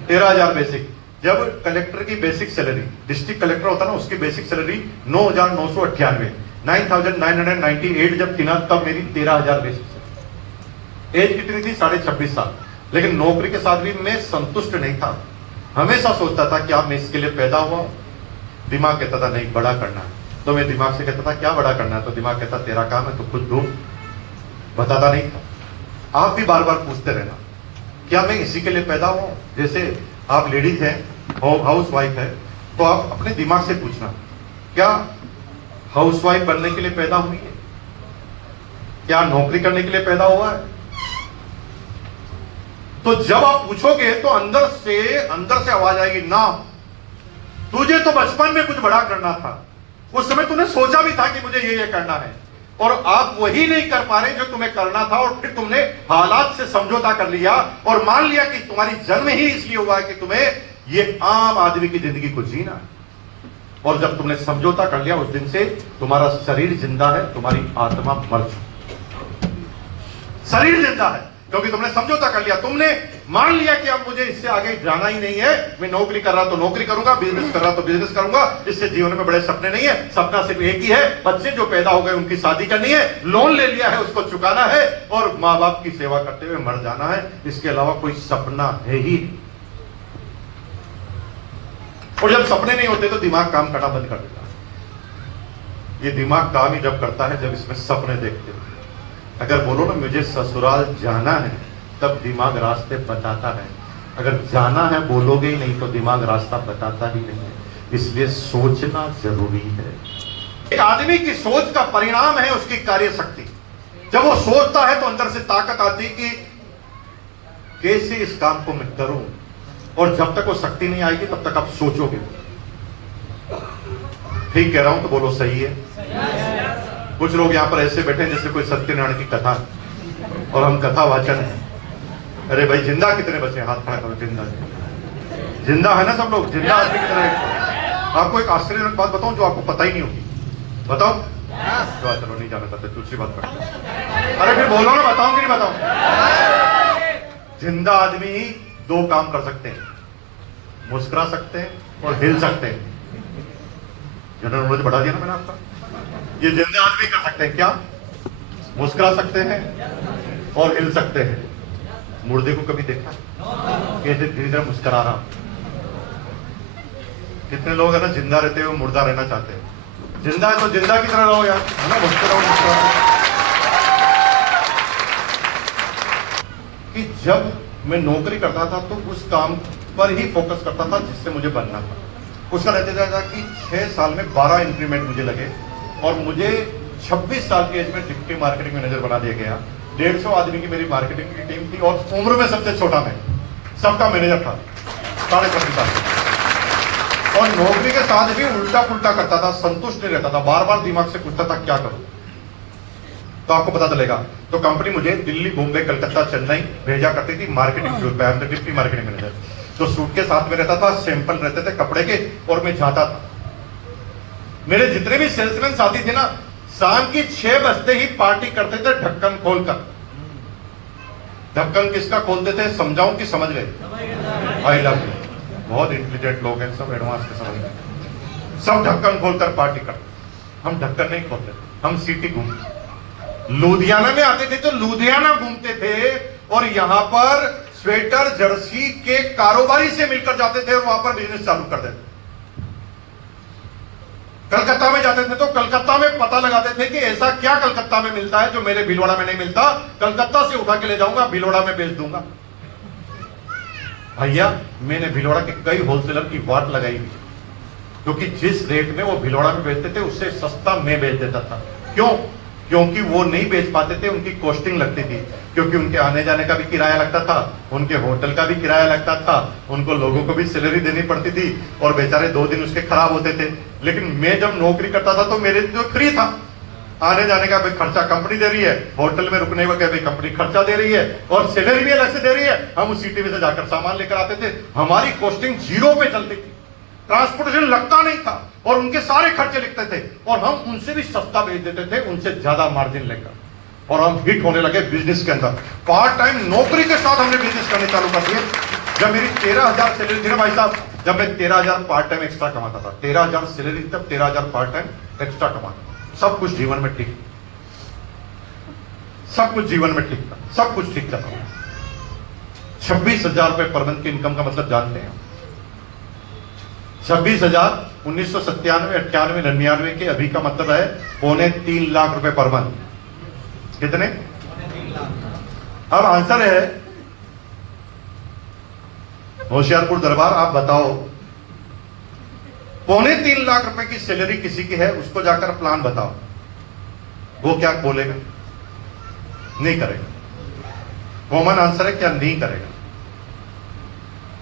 13,000 बेसिक। जब कलेक्टर की बेसिक सैलरी, डिस्ट्रिक्ट कलेक्टर होता ना, उसकी बेसिक सैलरी 9,998, 9,998 जब थी ना, तब मेरी 13,000 बेसिक सैलरी। एज कितनी थी? 26.5 साल। लेकिन नौकरी के साथ भी मैं संतुष्ट नहीं था। हमेशा सोचता था क्या मैं इसके लिए पैदा हुआ? दिमाग कहता था नहीं, बड़ा करना है। तो मैं दिमाग से कहता था क्या बड़ा करना है? तो दिमाग कहता तेरा काम है, तो खुद ढूंढ। बताता नहीं था। आप भी बार बार पूछते रहना, क्या मैं इसी के लिए पैदा हुआ? जैसे आप लेडीज हैं, हाउस वाइफ है, तो आप अपने दिमाग से पूछना, क्या हाउस वाइफ बनने के लिए पैदा हुई है? क्या नौकरी करने के लिए पैदा हुआ है? तो जब आप पूछोगे तो अंदर से आवाज आएगी, ना, तुझे तो बचपन में कुछ बड़ा करना था, उस समय तूने सोचा भी था कि मुझे ये करना है, और आप वही नहीं कर पा रहे जो तुम्हें करना था, और फिर तुमने हालात से समझौता कर लिया और मान लिया कि तुम्हारी जन्म ही इसलिए हुआ है कि तुम्हें ये आम आदमी की जिंदगी को जीना है। और जब तुमने समझौता कर लिया, उस दिन से तुम्हारा शरीर जिंदा है, तुम्हारी आत्मा मर चुकी। शरीर जिंदा है क्योंकि तुमने समझौता कर लिया, तुमने मान लिया कि अब मुझे इससे आगे जाना ही नहीं है, मैं नौकरी कर रहा तो नौकरी करूंगा, बिजनेस कर रहा तो बिजनेस करूंगा, इससे जीवन में बड़े सपने नहीं है, सपना सिर्फ एक ही है, बच्चे जो पैदा हो गए उनकी शादी करनी है, लोन ले लिया है उसको चुकाना है, और माँ बाप की सेवा करते हुए मर जाना है, इसके अलावा कोई सपना है ही। और जब सपने नहीं होते तो दिमाग काम करना बंद कर देता है। ये दिमाग काम ही जब करता है जब इसमें सपने देखते हैं। अगर बोलो ना मुझे ससुराल जाना है, तब दिमाग रास्ते बताता है। अगर जाना है बोलोगे ही नहीं तो दिमाग रास्ता बताता ही नहीं है। इसलिए सोचना जरूरी है। एक आदमी की सोच का परिणाम है उसकी कार्य शक्ति। जब वो सोचता है तो अंदर से ताकत आती कि कैसे इस काम को मैं करूं, और जब तक वो शक्ति नहीं आएगी तब तक आप सोचोगे। ठीक कह रहा हूं तो बोलो सही है। कुछ लोग यहां पर ऐसे बैठे जैसे कोई सत्यनारायण की कथा, और हम कथा वाचन है। अरे भाई जिंदा कितने बचे, हाथ खड़ा करो। जिंदा जिंदा है ना सब लोग, जिंदा आदमी कितने। आपको एक आश्चर्यजनक बात बताऊं जो आपको पता ही नहीं होगी, बताओ। चलो नहीं जाना चाहते, दूसरी बात करते। अरे फिर बोलो ना, बताऊं कि नहीं बताऊं। जिंदा आदमी ही दो काम कर सकते हैं, मुस्कुरा सकते हैं और हिल सकते हैं। जनरल नॉलेज बढ़ा दिया ना मैंने आपका। ये जिंदा आदमी कर सकते हैं क्या? मुस्कुरा सकते हैं और हिल सकते हैं। मुर्दे को कभी देखा कैसे धीरे धीरे मुस्कुरा रहा? कितने लोग है ना जिंदा रहते हुए मुर्दा रहना चाहते हैं। जिंदा है तो जिंदा की तरह रहो यार, है ना, मुस्कुराओ मुस्कुराओ। कि जब मैं नौकरी करता था तो उस काम पर ही फोकस करता था जिससे मुझे बनना था। उसका नतीजा था कि 6 साल में 12 इंक्रीमेंट मुझे लगे, और मुझे 26 साल की एज में डिप्टी मार्केटिंग मैनेजर बना दिया गया। 150 आदमी की मेरी मार्केटिंग की टीम थी, और उम्र में सबसे छोटा मैं, सबका मैनेजर था, 25.5 साल। और नौकरी के साथ भी उल्टा पुल्टा करता था, संतुष्ट नहीं रहता था, बार बार दिमाग से पूछता था क्या करूं। तो आपको पता चलेगा। तो कंपनी मुझे दिल्ली, बॉम्बे, कलकत्ता, चेन्नई भेजा करती थी मार्केटिंग, डिप्टी मार्केटिंग मैनेजर। तो सूट के साथ में रहता था, सैंपल रहते थे कपड़े के, और मैं जाता था। मेरे जितने भी सेल्समैन साथी थे ना, शाम की 6 बजते ही पार्टी करते थे ढक्कन खोलकर। ढक्कन किसका खोलते थे समझाऊं कि समझ गए? I love you. बहुत इंटेलिजेंट लोग हैं, सब एडवांस के समझ गए। सब ढक्कन खोलकर पार्टी करते। हम ढक्कन नहीं खोलते, हम सिटी घूमते। लुधियाना में आते थे तो लुधियाना घूमते थे, और यहां पर स्वेटर जर्सी के कारोबारी से मिलकर जाते थे और वहां पर बिजनेस चालू कर देते। कलकत्ता में जाते थे तो कलकत्ता में पता लगाते थे कि ऐसा क्या कलकत्ता में मिलता है जो मेरे भिलवाड़ा में नहीं मिलता, कलकत्ता से उठा के ले जाऊंगा, भिलवाड़ा में बेच दूंगा। भैया मैंने भिलवाड़ा के कई होलसेलर की वाट लगाई हुई, क्योंकि जिस रेट में वो भिलवाड़ा में बेचते थे उससे सस्ता मैं बेच देता था। क्यों? क्योंकि वो नहीं बेच पाते थे, उनकी कॉस्टिंग लगती थी, क्योंकि उनके आने जाने का भी किराया लगता था, उनके होटल का भी किराया लगता था, उनको लोगों को भी सैलरी देनी पड़ती थी, और बेचारे 2 दिन उसके खराब होते थे। लेकिन मैं जब नौकरी करता था तो मेरे जो फ्री था, आने जाने का भी खर्चा कंपनी दे रही है, होटल में रुकने का भी कंपनी खर्चा दे रही है, और सैलरी भी अलग से दे रही है। हम उस सिटी में से जाकर सामान लेकर आते थे, हमारी कॉस्टिंग 0 पे चलती थी, ट्रांसपोर्टेशन लगता नहीं था, और उनके सारे खर्चे लिखते थे, और हम उनसे भी सस्ता बेच देते थे, उनसे ज्यादा मार्जिन लेकर, और हम हिट होने लगे बिजनेस के अंदर। पार्ट टाइम नौकरी के साथ हमने बिजनेस करने चालू कर दिए। जब मेरी 13,000 सैलरी थी ना भाई साहब, जब मैं 13,000 पार्ट टाइम एक्स्ट्रा कमाता था, 13,000 सैलरी तब 13,000 पार्ट टाइम एक्स्ट्रा कमाता। सब कुछ जीवन में ठीक, सब कुछ जीवन में ठीक था, सब कुछ ठीक चला। 26,000 रुपए पर मंथ की इनकम का मतलब जानते हैं? 26,000 1997, 98, 99 के अभी का मतलब है 2.25 लाख रुपए पर मंथ। कितने? अब आंसर है होशियारपुर दरबार, आप बताओ 2.25 लाख रुपए की सैलरी किसी की है, उसको जाकर प्लान बताओ, वो क्या बोलेगा? नहीं करेगा। कॉमन आंसर है क्या? नहीं करेगा।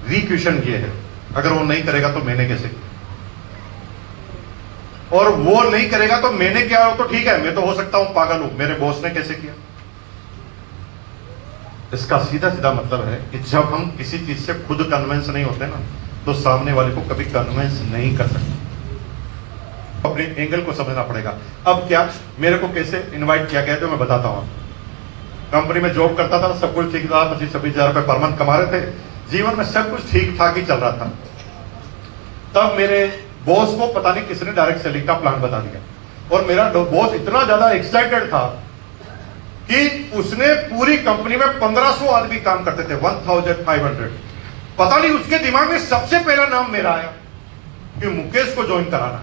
री क्वेश्चन ये है, अगर वो नहीं करेगा तो मैंने कैसे? और वो नहीं करेगा तो मैंने क्या हो तो ठीक है, मैं तो हो सकता हूं पागल हूं, मेरे बॉस ने कैसे किया। इसका सीधा सीधा मतलब है कि जब हम किसी चीज से खुद कन्विंस नहीं होते ना, तो सामने वाले को कभी कन्विंस नहीं कर सकते। अपने एंगल को समझना पड़ेगा। अब क्या मेरे को कैसे इनवाइट किया गया, तो मैं बताता हूं। कंपनी में जॉब करता था, सब कुछ ठीक था, 25-26 हजार रुपए पर मंथ कमा रहे थे, जीवन में सब कुछ ठीक ठाक ही चल रहा था। तब मेरे बॉस को पता नहीं किसने डायरेक्ट सेलिंग का प्लान बता दिया, और मेरा बॉस इतना ज्यादा एक्साइटेड था कि उसने पूरी कंपनी में 1500 आदमी काम करते थे, 1500। पता नहीं उसके दिमाग में सबसे पहला नाम मेरा आया कि मुकेश को ज्वाइन कराना।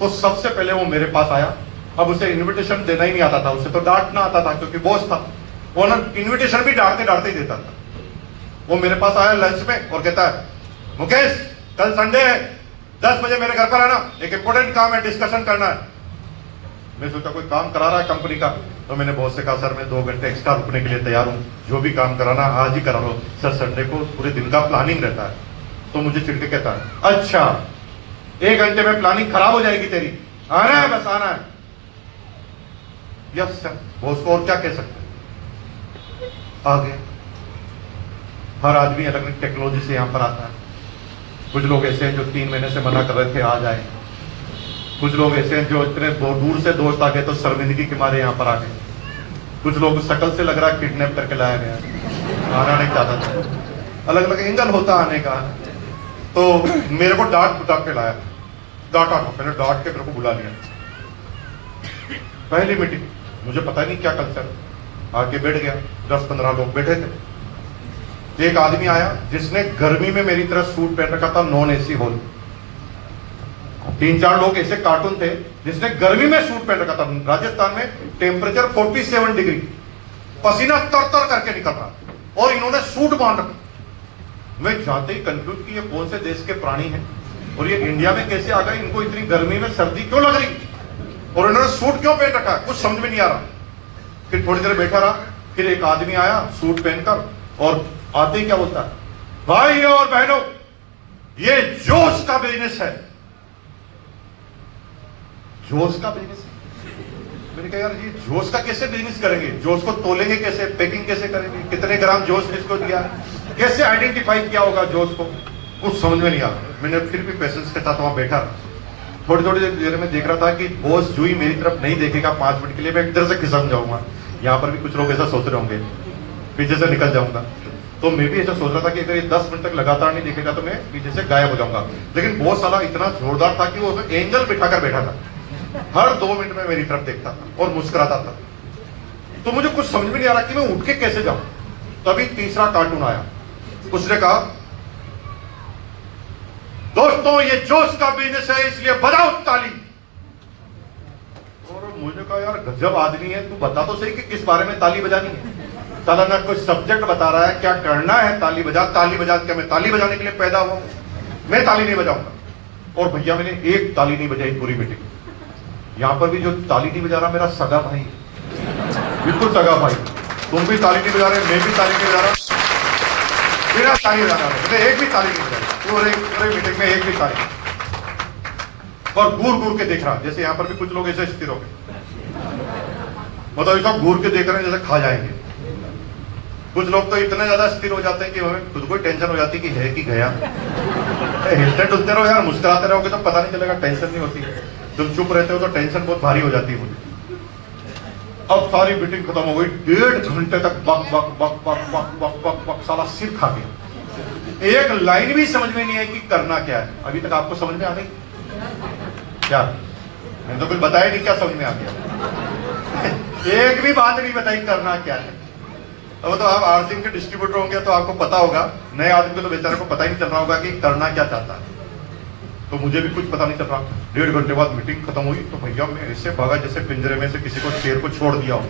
तो सबसे पहले वो मेरे पास आया। अब उसे इनविटेशन देना ही नहीं आता था, उसे तो डांटना आता था क्योंकि बॉस था। वो ना इनविटेशन भी डांटते डांटते ही देता था। वो मेरे पास आया लंच में और कहता है, मुकेश कल संडे है, 10 बजे मेरे घर पर आना, एक इंपॉर्टेंट काम है, डिस्कशन करना है। मैं सोचा कोई काम करा रहा है कंपनी का, तो मैंने बॉस से कहा, सर मैं 2 घंटे एक्स्ट्रा रुकने के लिए तैयार हूँ, जो भी काम कराना आज ही करा लो। सर संडे को पूरे दिन का प्लानिंग रहता है। तो मुझे चिढ़ के कहता है, अच्छा 1 घंटे में प्लानिंग खराब हो जाएगी तेरी, आना है बस आना है। यस सर, बॉस को और क्या कह सकते। आ गए। हर आदमी अलग अलग टेक्नोलॉजी से यहां पर आता है। कुछ लोग ऐसे हैं जो 3 महीने से मना कर रहे थे आ जाए, कुछ लोग ऐसे हैं जो इतने दूर से दोस्त आ गए तो शर्मिंदगी के मारे यहां पर आ गए, कुछ लोग शक्ल से लग रहा है किडनैप करके लाया गया, आना नहीं चाहता था। अलग अलग एंगल होता आने का। तो मेरे को डांट बुटा के लाया, डांटा, मैंने डांट के मेरे को बुला लिया। पहली मीटिंग, मुझे पता नहीं क्या कल्चर, आके बैठ गया, 10-15 लोग बैठे थे। एक आदमी आया जिसने गर्मी में मेरी तरह सूट पहन रखा था, नॉन एसी हॉल। 3-4 लोग ऐसे कार्टून थे जिसने गर्मी में सूट पहन रखा था। राजस्थान में टेम्परेचर 47 डिग्री, पसीना तर तर करके निकल रहा, और इन्होंने सूट बांध रखा। मैं जाते ही कंफ्यूज कि ये कौन से देश के प्राणी हैं और ये इंडिया में कैसे आ गए, इनको इतनी गर्मी में सर्दी क्यों लग रही, और इन्होंने सूट क्यों पहन रखा है, कुछ समझ में नहीं आ रहा। फिर थोड़ी देर बैठा रहा, फिर एक आदमी आया सूट पहनकर, और आते ही क्या बोलता है, भाइयों और बहनों ये जोश का बिजनेस है। जोश का बिजनेस। मैंने कहा यार ये जोश का कैसे बिजनेस करेंगे, जोश को तोलेंगे कैसे, पैकिंग कैसे करेंगे, कितने ग्राम जोश इसको दिया, कैसे आइडेंटिफाई किया होगा जोश को, कुछ समझ में नहीं आ रहा। मैंने फिर भी पेशेंस के साथ वहां बैठा, थोड़ी थोड़ी देर में देख रहा था कि बॉस जो ही मेरी तरफ नहीं देखेगा 5 मिनट के लिए, मैं इधर से खिसक जाऊंगा। यहाँ पर भी कुछ लोग ऐसा सोच रहे होंगे, पीछे से निकल जाऊंगा। तो मैं भी ऐसा सोच रहा था कि अगर ये 10 मिनट तक लगातार नहीं देखेगा तो मैं पीछे से गायब हो जाऊंगा। लेकिन बॉस साला इतना जोरदार था कि वो एंगल बिठाकर बैठा था, हर 2 मिनट में मेरी तरफ देखता था और मुस्कुराता था। तो मुझे कुछ समझ में नहीं आ रहा कि मैं उठ के कैसे जाऊं। तभी तीसरा कार्टून आया, उसने कहा, दोस्तों ये जोश का बिजनेस है इसलिए बजाओ ताली। और मुझे कहा यार गजब आदमी है, तू बता तो सही कि किस बारे में ताली बजानी है। साला ना कोई सब्जेक्ट बता रहा है, क्या करना है, ताली बजा क्या मैं ताली बजाने के लिए पैदा हुआ, मैं ताली नहीं बजाऊंगा। और भैया मैंने एक ताली नहीं बजाई पूरी मीटिंग। यहां पर भी जो ताली नहीं बजा रहा मेरा सगा भाई, बिल्कुल सगा भाई। तुम भी ताली नहीं बजा रहे, मैं भी ताली नहीं बजा रहा, बिना ताली बजा रहा, मैंने एक भी ताली नहीं बजाई पूरे मीटिंग में, एक भी ताली। और घूर घूर के देख रहा, जैसे यहां पर भी कुछ लोग ऐसे स्थिर हो गए, मतलब ऐसा घूर के देख रहे हैं जैसे खा जाएंगे। कुछ लोग तो इतने ज्यादा स्थिर हो जाते हैं कि हमें खुद को टेंशन हो जाती है कि है कि गया। हिलते डुलते रहो यार, मुस्कुराते रहोगे तो पता नहीं चलेगा, टेंशन नहीं होती। तुम चुप रहते हो तो टेंशन बहुत भारी हो जाती है मुझे। अब सारी मीटिंग खत्म हो गई, 1.5 घंटे तक बक बक बक बक बक बक बक बक, साला सिर खा गया। एक लाइन भी समझ में नहीं आई कि करना क्या है। अभी तक आपको समझ में आ गई क्या? मैंने तो कुछ बताया नहीं, क्या समझ में आ गया? एक भी बात नहीं बताई करना क्या है। अब तो आप आरसिंह के डिस्ट्रीब्यूटर होंगे तो आपको पता होगा, नए आदमी को तो बेचारे को पता ही नहीं चल रहा होगा कि करना क्या चाहता है। तो मुझे भी कुछ पता नहीं चल रहा। 1.5 घंटे बाद मीटिंग खत्म हुई तो भैया मैं ऐसे भागा जैसे पिंजरे में से किसी को शेर को छोड़ दिया हो,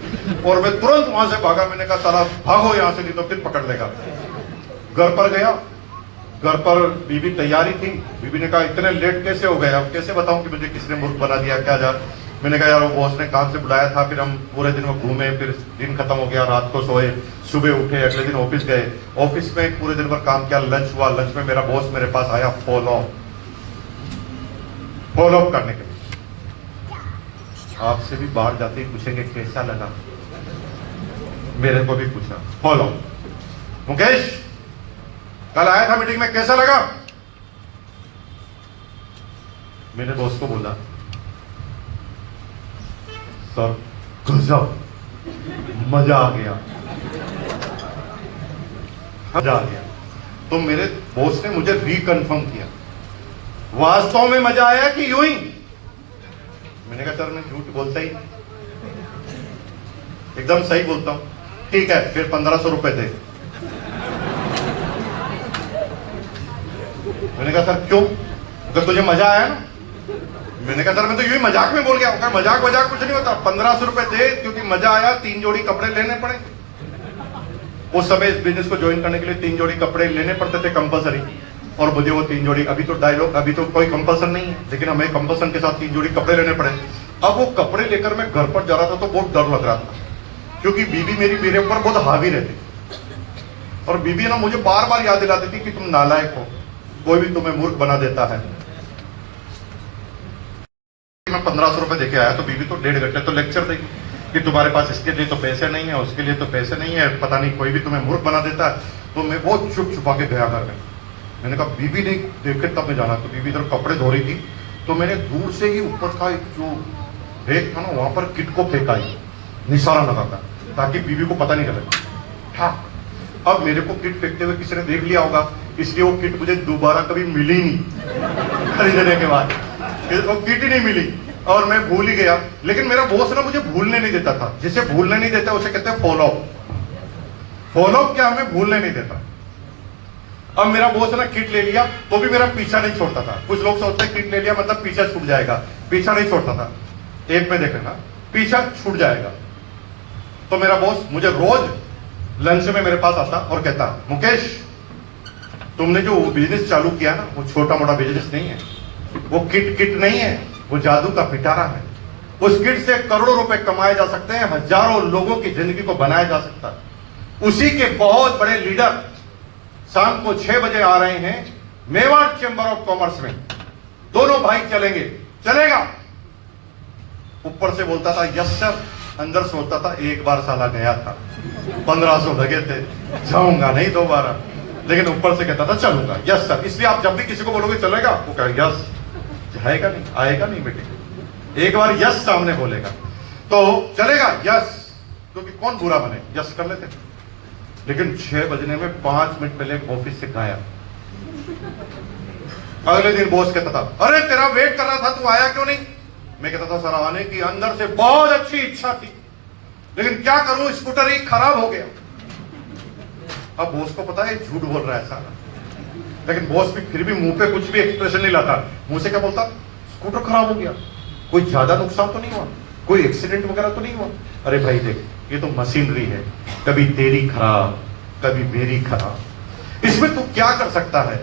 और मैं तुरंत वहां से भागा। मैंने कहा साला भागो यहाँ से, नहीं तो फिर पकड़ लेगा। घर पर गया, घर पर बीबी तैयारी थी। बीबी ने कहा इतने लेट कैसे हो गए, अब कैसे बताऊं कि मुझे किसने मूर्ख बना दिया क्या जा। मैंने कहा यार वो बॉस ने काम से बुलाया था, फिर हम पूरे दिन में घूमे, फिर दिन खत्म हो गया, रात को सोए, सुबह उठे, अगले दिन ऑफिस गए, ऑफिस में पूरे दिन भर काम किया, लंच हुआ, लंच में मेरा बॉस मेरे पास आया फॉलो अप करने के लिए। आपसे भी बाहर जाते ही पूछेंगे कैसा लगा। मेरे को भी पूछा, फॉलो मुकेश कल आया था मीटिंग में, कैसा लगा? मेरे दोस्त को बोला, सर गजब, मजा आ गया, मजा आ गया। तो मेरे बॉस ने मुझे रिकन्फर्म किया, वास्तव में मजा आया कि यूं ही? मैंने कहा सर मैं झूठ बोलता ही एकदम सही बोलता हूं। ठीक है, फिर 1500 रुपए थे। मैंने कहा सर क्यों? अगर तुझे मजा आया ना? मैंने कहा सर मैं तो यूं ही मजाक में बोल गया। कहा मजाक वजाक कुछ नहीं होता, 1500 रुपए थे क्योंकि मजा आया, 3 जोड़ी कपड़े लेने पड़े। उस समय इस बिजनेस को ज्वाइन करने के लिए 3 जोड़ी कपड़े लेने पड़ते थे कंपलसरी, और मुझे वो 3 जोड़ी, अभी तो डायलॉग, अभी तो कोई कंपल्सन नहीं है, लेकिन हमें कंपल्सन के साथ 3 जोड़ी कपड़े लेने पड़े। अब वो कपड़े लेकर मैं घर पर जा रहा था तो बहुत डर लग रहा था, क्योंकि बीबी मेरी मेरे ऊपर बहुत हावी रहती, और बीबी ना मुझे बार बार याद दिलाती थी कि तुम नालायक हो, कोई भी तुम्हें मूर्ख बना देता है। मैं 1500 रुपए देके आया तो बीबी तो 1.5 घंटे तो लेक्चर दी कि तुम्हारे पास इसके लिए तो पैसे नहीं है, उसके लिए तो पैसे नहीं है, पता नहीं कोई भी तुम्हें मूर्ख बना देता है। तो मैं बहुत चुप छुपा के गया घर में। मैंने कहा बीबी नहीं देखे तब मैं जाना। तो बीबी इधर कपड़े धो रही थी, तो मैंने दूर से ही ऊपर का एक जो रेक था ना, वहां पर किट को फेंका ही निशाना लगाता, ताकि बीबी को पता नहीं चले। हाँ, अब मेरे को किट फेंकते हुए किसी ने देख लिया होगा, इसलिए वो किट मुझे दोबारा कभी मिली नहीं। खरीदने के बाद वो किट ही नहीं मिली और मैं भूल ही गया। लेकिन मेरा बॉस ना मुझे भूलने नहीं देता था। जिसे भूलने नहीं देता उसे कहते हैं फॉलो। फॉलो क्या हमें भूलने नहीं देता। अब मेरा बॉस ने किट ले लिया तो भी मेरा पीछा नहीं छोड़ता था। कुछ लोग सोचते हैं किट ले लिया मतलब पीछा छूट जाएगा, पीछा नहीं छोड़ता था। एक में देखेगा पीछा छूट जाएगा। तो मेरा बॉस मुझे रोज लंच में मेरे पास आता और कहता, मुकेश तुमने जो बिजनेस चालू किया ना, वो छोटा मोटा बिजनेस नहीं है, वो किट नहीं है, वो जादू का पिटारा है। उस किट से करोड़ों रुपए कमाए जा सकते हैं, हजारों लोगों की जिंदगी को बनाया जा सकता है। उसी के बहुत बड़े लीडर शाम को 6 बजे आ रहे हैं मेवाड़ चैम्बर ऑफ कॉमर्स में, दोनों भाई चलेंगे, चलेगा? ऊपर से बोलता था यस सर, अंदर से बोलता था एक बार साला गया था, 1500 लगे थे, जाऊंगा नहीं दोबारा। लेकिन ऊपर से कहता था चलूंगा, यस सर। इसलिए आप जब भी किसी को बोलोगे चलेगा, वो कहेगा यस, जाएगा नहीं, आएगा नहीं मीटिंग। एक बार यस सामने बोलेगा तो चलेगा, यस, क्योंकि कौन बुरा बने, यस कर लेते। लेकिन 6 बजने में 5 मिनट पहले ऑफिस से गायब। अगले दिन बॉस कहता था, अरे तेरा वेट कर रहा था, तू आया क्यों नहीं? मैं कहता था सर आने की अंदर से बहुत अच्छी इच्छा थी, लेकिन क्या करूं, स्कूटर ही खराब हो गया। अब बॉस को पता है झूठ बोल रहा है सारा, लेकिन बॉस भी फिर भी मुंह पे कुछ भी एक्सप्रेशन नहीं लाता। मुंह से क्या बोलता, स्कूटर खराब हो गया, कोई ज्यादा नुकसान तो नहीं हुआ, कोई एक्सीडेंट वगैरह तो नहीं हुआ? अरे भाई देख, ये तो मशीनरी है, कभी तेरी खराब कभी मेरी खराब, इसमें तू क्या कर सकता है?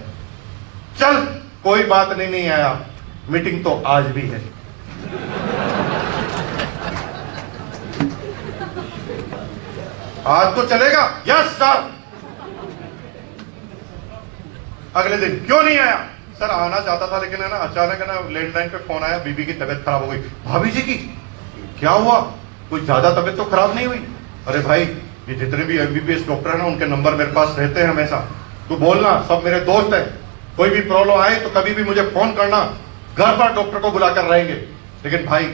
चल कोई बात नहीं आया, मीटिंग तो आज भी है। आज तो चलेगा, यस सर। अगले दिन क्यों नहीं आया? सर आना चाहता था, लेकिन है ना अचानक है ना लैंडलाइन पे फोन आया, बीबी की तबीयत खराब हो गई। भाभी जी की क्या हुआ? कोई ज्यादा तबीयत तो खराब नहीं हुई? अरे भाई ये जितने भी एमबीबीएस डॉक्टर है ना, उनके नंबर मेरे पास रहते हैं हमेशा, तू बोलना, सब मेरे दोस्त है, कोई भी प्रॉब्लम आए तो कभी भी मुझे फोन करना, घर पर डॉक्टर को बुलाकर रहेंगे। लेकिन भाई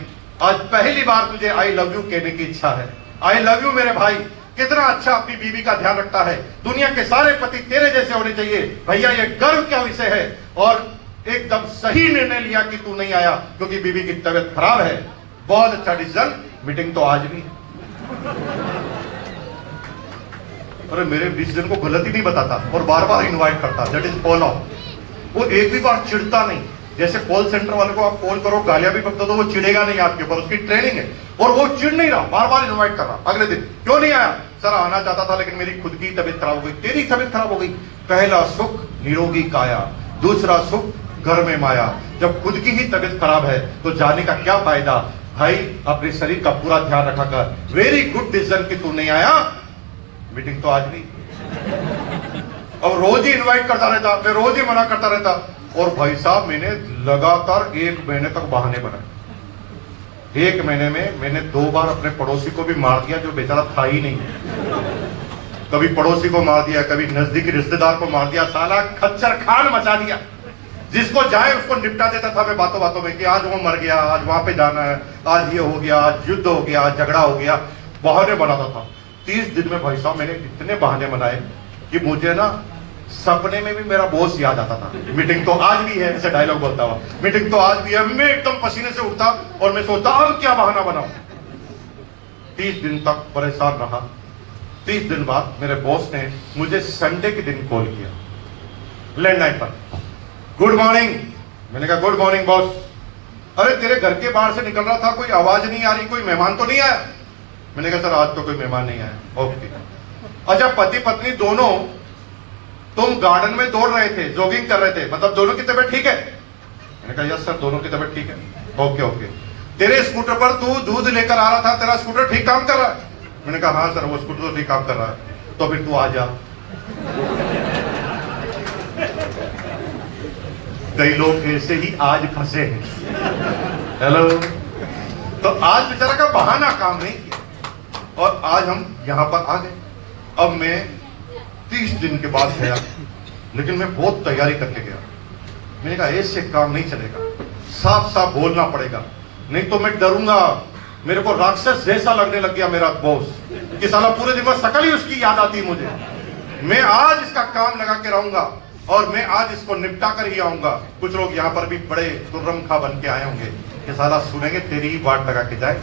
आज पहली बार तुझे आई लव यू कहने की इच्छा है। आई लव यू मेरे भाई। कितना अच्छा अपनी बीवी का ध्यान रखता है। दुनिया के सारे पति तेरे जैसे होने चाहिए भैया, ये गर्व का विषय है। और एकदम सही निर्णय लिया कि तू नहीं आया क्योंकि बीवी की तबीयत खराब है। बहुत अच्छा डिसीजन। मीटिंग तो आज भी। अरे मेरे डिसीजन को गलत ही नहीं बताता और बार बार इनवाइट करता, दैट इज फॉलो। वो एक भी बार चिढ़ता नहीं। जैसे कॉल सेंटर वाले को आप कॉल करो, गालियां भी बकते, तो वो चिढ़ेगा नहीं आपके ऊपर, उसकी ट्रेनिंग है। और वो चिढ़ नहीं रहा, बार बार इनवाइट कर रहा। अगले दिन क्यों नहीं आया? सर आना चाहता था, लेकिन मेरी खुद की तबीयत खराब हो गई। तेरी तबीयत खराब हो गई? पहला सुख निरोगी काया, दूसरा सुख घर में माया। जब खुद की ही तबीयत खराब है तो जाने का क्या फायदा? भाई अपने शरीर का पूरा ध्यान रखा कर। वेरी गुड डिसीजन कि तू नहीं आया। मीटिंग तो आज भी। अब रोज ही इनवाइट करता रहता, मैं रोज ही मना करता रहता। और भाई साहब मैंने लगातार 1 महीने तक बहाने बनाए। 1 महीने में मैंने 2 बार अपने पड़ोसी को भी मार दिया जो बेचारा था ही नहीं। कभी पड़ोसी को मार दिया, कभी नजदीकी रिश्तेदार को मार दिया, साला खच्चर खान मचा दिया। जिसको जाए उसको निपटा देता था मैं बातों बातों में कि आज वो मर गया, आज वहां पे जाना है, आज ये हो गया, आज युद्ध हो गया, आज झगड़ा हो गया, बहाने बनाता था। 30 दिन में भाई साहब मैंने इतने बहाने बनाए कि मुझे ना सपने में भी मेरा बॉस याद आता था। मीटिंग तो आज भी है, ऐसे डायलॉग बोलता हुआ, मीटिंग तो आज भी है। मैं एकदम पसीने से उठता और मैं सोचता अब क्या बहाना बनाऊं। 30 दिन तक परेशान रहा। 30 दिन बाद मेरे बॉस ने मुझे संडे के दिन कॉल किया लैंडलाइन पर। Good morning. मैंने कहा गुड मॉर्निंग बॉस। अरे तेरे घर के बाहर से निकल रहा था, कोई आवाज नहीं आ रही, कोई मेहमान तो नहीं आया? मैंने कहा सर आज तो कोई मेहमान नहीं आया। ओके। अच्छा पति पत्नी दोनों तुम गार्डन में दौड़ रहे थे, जॉगिंग कर रहे थे, मतलब दोनों की तबीयत ठीक है? मैंने कहा यस सर दोनों की तबीयत ठीक है। Okay okay. तेरे स्कूटर पर तू दूध लेकर आ रहा था, तेरा स्कूटर ठीक काम कर रहा है? मैंने कहा हाँ सर वो स्कूटर तो ठीक काम कर रहा है। तो फिर तू आ जा। कई लोग ऐसे ही आज फंसे हैं। हेलो। तो आज बेचारा का बहाना काम नहीं किया और आज हम यहां पर आ गए। अब मैं 30 दिन के बाद गया, लेकिन मैं बहुत तैयारी करके गया। मैंने कहा ऐसे काम नहीं चलेगा, साफ साफ बोलना पड़ेगा, नहीं तो मैं डरूंगा। मेरे को राक्षस जैसा लगने लग गया मेरा बॉस कि साला पूरे दिन में शकल ही उसकी याद आती है मुझे। मैं आज इसका काम लगा के रहूंगा और मैं आज इसको निपटा कर ही आऊंगा। कुछ लोग यहाँ पर भी बड़े तुर्रम खा बन के आए होंगे कि साला सुनेंगे तेरी ही बाट लगा के जाए।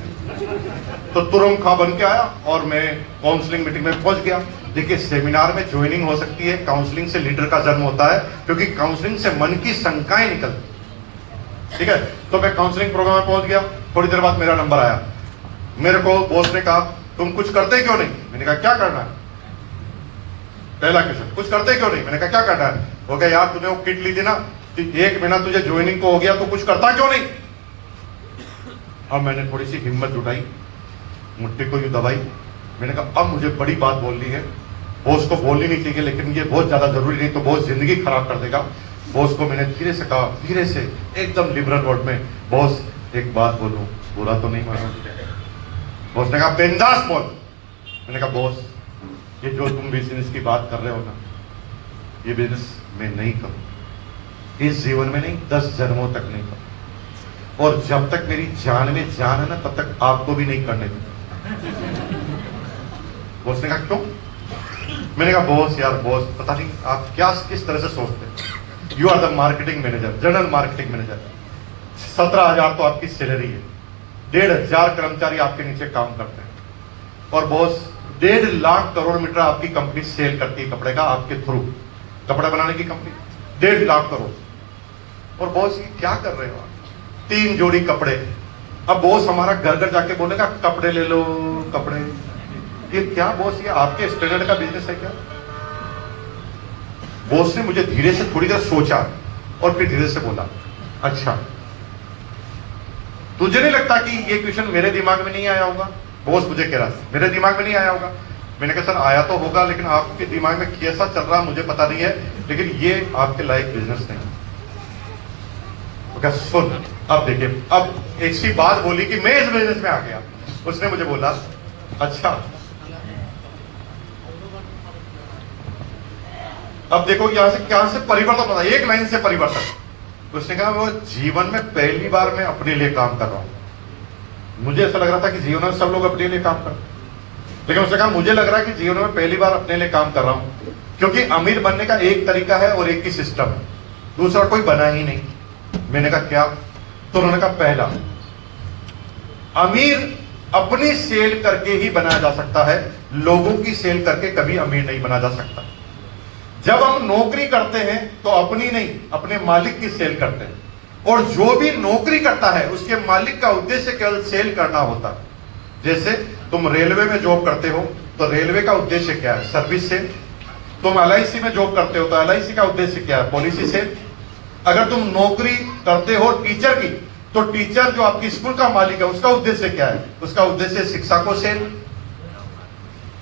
तो तुरम खा बन के आया और मैं काउंसलिंग मीटिंग में पहुंच गया। देखिए सेमिनार में ज्वाइनिंग हो सकती है, काउंसलिंग से लीडर का जन्म होता है, क्योंकि काउंसलिंग से मन की शंकाएं निकलती। ठीक है, तो मैं काउंसलिंग प्रोग्राम में पहुंच गया। थोड़ी देर बाद मेरा नंबर आया। मेरे को बॉस ने कहा तुम कुछ करते क्यों नहीं? मैंने कहा क्या करना है? पहला क्वेश्चन, कुछ करते क्यों नहीं? मैंने कहा क्या करना है? वो कहा यार तूने वो किट ली थी ना, 1 महीना तुझे ज्वाइनिंग को हो गया, तो कुछ करता क्यों नहीं? अब मैंने थोड़ी सी हिम्मत जुटाई, मुट्ठी को यूं दबाई। मैंने कहा अब मुझे बड़ी बात बोलनी है, बॉस को बोलनी नहीं चाहिए, लेकिन ये बहुत ज्यादा जरूरी, नहीं तो बॉस जिंदगी खराब कर देगा। बॉस को मैंने धीरे से कहा, धीरे से एकदम लिबरल वर्ड में, बॉस एक बात बोलूं, बुरा तो नहीं मानोगे? बॉस ने कहा बिंदास बोल। मैंने कहा बॉस ये जो तुम बिजनेस की बात कर रहे हो ना, ये बिजनेस मैं नहीं करूं, इस जीवन में नहीं, 10 जन्मों तक नहीं करूं, और जब तक मेरी जान में जान है ना तब तक आपको भी नहीं करने दूंगा। बॉस ने कहा क्यों? मैंने कहा बॉस यार बॉस पता नहीं आप क्या किस तरह से सोचते हैं। You are the marketing manager, general marketing manager, 17,000 तो आपकी सैलरी है, 1,500 कर्मचारी आपके नीचे काम करते हैं, और बॉस 1.5 लाख करोड़ मीटर आपकी कंपनी सेल करती है कपड़े का, आपके थ्रू कपड़ा बनाने की कंपनी 1.5 लाख करोड़। और बॉस ये क्या कर रहे हो आप? 3 जोड़ी कपड़े। अब बॉस हमारा घर घर जाके बोलेगा कपड़े ले लो कपड़े, ये क्या बॉस, ये आपके स्टैंडर्ड का बिजनेस है क्या? बॉस ने मुझे धीरे से थोड़ी देर सोचा और फिर धीरे से बोला अच्छा तुझे नहीं लगता कि ये क्वेश्चन मेरे दिमाग में नहीं आया होगा? बॉस मुझे कह रहा था मेरे दिमाग में नहीं आया होगा। मैंने कहा सर आया तो होगा, लेकिन आपके दिमाग में कैसा चल रहा मुझे पता नहीं है, लेकिन ये आपके लायक बिजनेस नहीं। सुन अब देखिए, अब एक सी बात बोली कि मैं इस बिजनेस में आ गया। उसने मुझे बोला अच्छा अब देखो यहां से परिवर्तन होता है, एक लाइन से परिवर्तन। उसने कहा वो जीवन में पहली बार मैं अपने लिए काम कर रहा हूं। मुझे ऐसा लग रहा था कि जीवन में सब लोग अपने लिए काम करते, लेकिन उसने कहा मुझे लग रहा है कि जीवन में पहली बार अपने लिए काम कर रहा हूं, क्योंकि अमीर बनने का एक तरीका है और एक ही सिस्टम है, दूसरा कोई बना ही नहीं। मैंने कहा क्या? तो उन्होंने कहा पहला, अमीर अपनी सेल करके ही बनाया जा सकता है, लोगों की सेल करके कभी अमीर नहीं बना जा सकता। जब हम नौकरी करते हैं तो अपनी नहीं, अपने मालिक की सेल करते हैं, और जो भी नौकरी करता है उसके मालिक का उद्देश्य केवल सेल करना होता है। जैसे तुम रेलवे में जॉब करते हो तो रेलवे का उद्देश्य क्या है? Service sale. तुम LIC में जॉब करते हो तो LIC का उद्देश्य क्या है? Policy sale. अगर तुम नौकरी करते हो टीचर की, तो टीचर जो आपकी स्कूल का मालिक है उसका उद्देश्य क्या है? उसका उद्देश्य शिक्षा को सेल।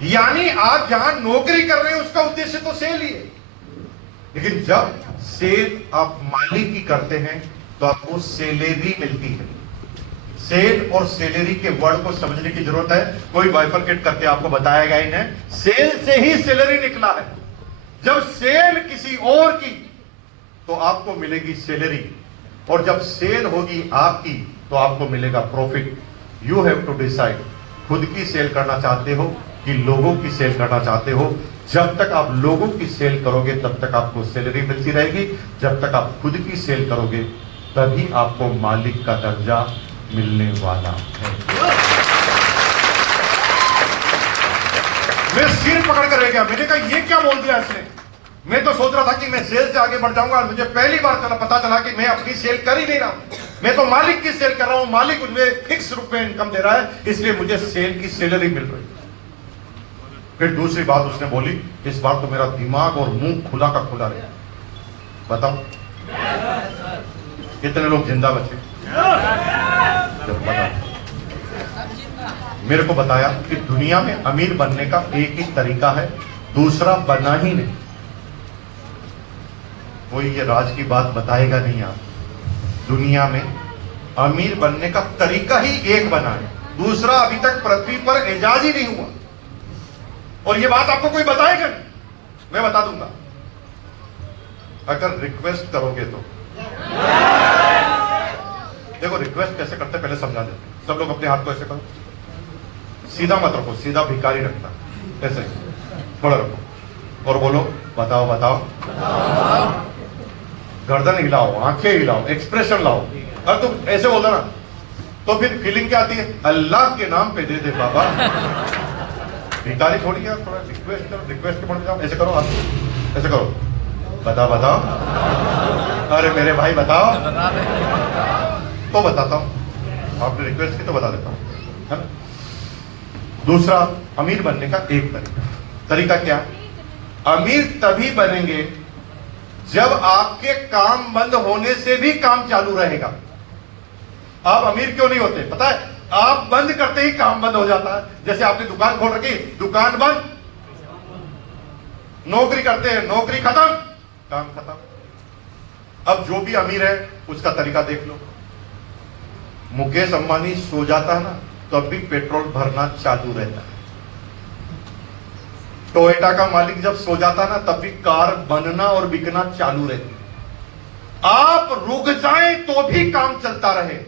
यानी आप जहां नौकरी कर रहे हो उसका उद्देश्य तो सेल ही है, लेकिन जब सेल आप मालिक की करते हैं तो आपको सैलरी मिलती है। सेल और सैलरी के वर्ड को समझने की जरूरत है। कोई बाइफरकेट करके आपको बताएगा ही नहीं। सेल से ही सैलरी निकला है। जब सेल किसी और की तो आपको मिलेगी सैलरी, और जब सेल होगी आपकी तो आपको मिलेगा profit. You have to decide, खुद की सेल करना चाहते हो कि लोगों की सेल करना चाहते हो। जब तक आप लोगों की सेल करोगे तब तक आपको सैलरी मिलती रहेगी। जब तक आप खुद की सेल करोगे तभी आपको मालिक का दर्जा मिलने वाला है। मैं सिर पकड़ कर रह गया। मैंने कहा ये क्या बोल दिया इसने। मैं तो सोच रहा था कि मैं सेल से आगे बढ़ जाऊंगा, और मुझे पहली बार पता चला कि मैं अपनी सेल कर ही नहीं रहा हूं। मैं तो मालिक की सेल कर रहा हूं। मालिक मुझे फिक्स रूप में इनकम दे रहा है, इसलिए मुझे सेल की सैलरी मिल रही है। फिर दूसरी बात उसने बोली, इस बार तो मेरा दिमाग और मुंह खुला का खुला रहा। बताओ कितने लोग जिंदा बचे। बताओ, मेरे को बताया कि दुनिया में अमीर बनने का एक ही तरीका है, दूसरा बनना ही नहीं। कोई ये राज की बात बताएगा नहीं। आप दुनिया में अमीर बनने का तरीका ही एक बना है, दूसरा अभी तक पृथ्वी पर इजाज ही नहीं हुआ। और ये बात आपको कोई बताएगा नहीं, मैं बता दूंगा अगर रिक्वेस्ट करोगे तो। देखो रिक्वेस्ट कैसे करते पहले समझा देते। सब लोग अपने हाथ को ऐसे करो, सीधा मत रखो, सीधा भिखारी रखता, ऐसे थोड़ा रखो और बोलो बताओ बताओ। गर्दन हिलाओ, आंखें हिलाओ, एक्सप्रेशन लाओ। अगर तुम ऐसे बोलते ना तो फिर फीलिंग क्या आती है, अल्लाह के नाम पे दे दे बाबा। भिखारी थोड़ी है, थोड़ा रिक्वेस्ट करो, रिक्वेस्ट के पड़ जाओ। ऐसे करो, आप ऐसे करो, बताओ बताओ। अरे मेरे भाई बताओ, तो बताता हूं। आपने रिक्वेस्ट की तो बता देता हूं, है ना। दूसरा, अमीर बनने का एक तरीका क्या है? अमीर तभी बनेंगे जब आपके काम बंद होने से भी काम चालू रहेगा। आप अमीर क्यों नहीं होते पता है? आप बंद करते ही काम बंद हो जाता है। जैसे आपने दुकान खोल रखी, दुकान बंद, नौकरी करते हैं, नौकरी खत्म, काम खत्म। अब जो भी अमीर है उसका तरीका देख लो। मुकेश अंबानी सो जाता है ना तब भी पेट्रोल भरना चालू रहता है। टोयोटा का मालिक जब सो जाता है ना तब भी कार बनना और बिकना चालू रहती है। आप रुक जाएं तो भी काम चलता रहे,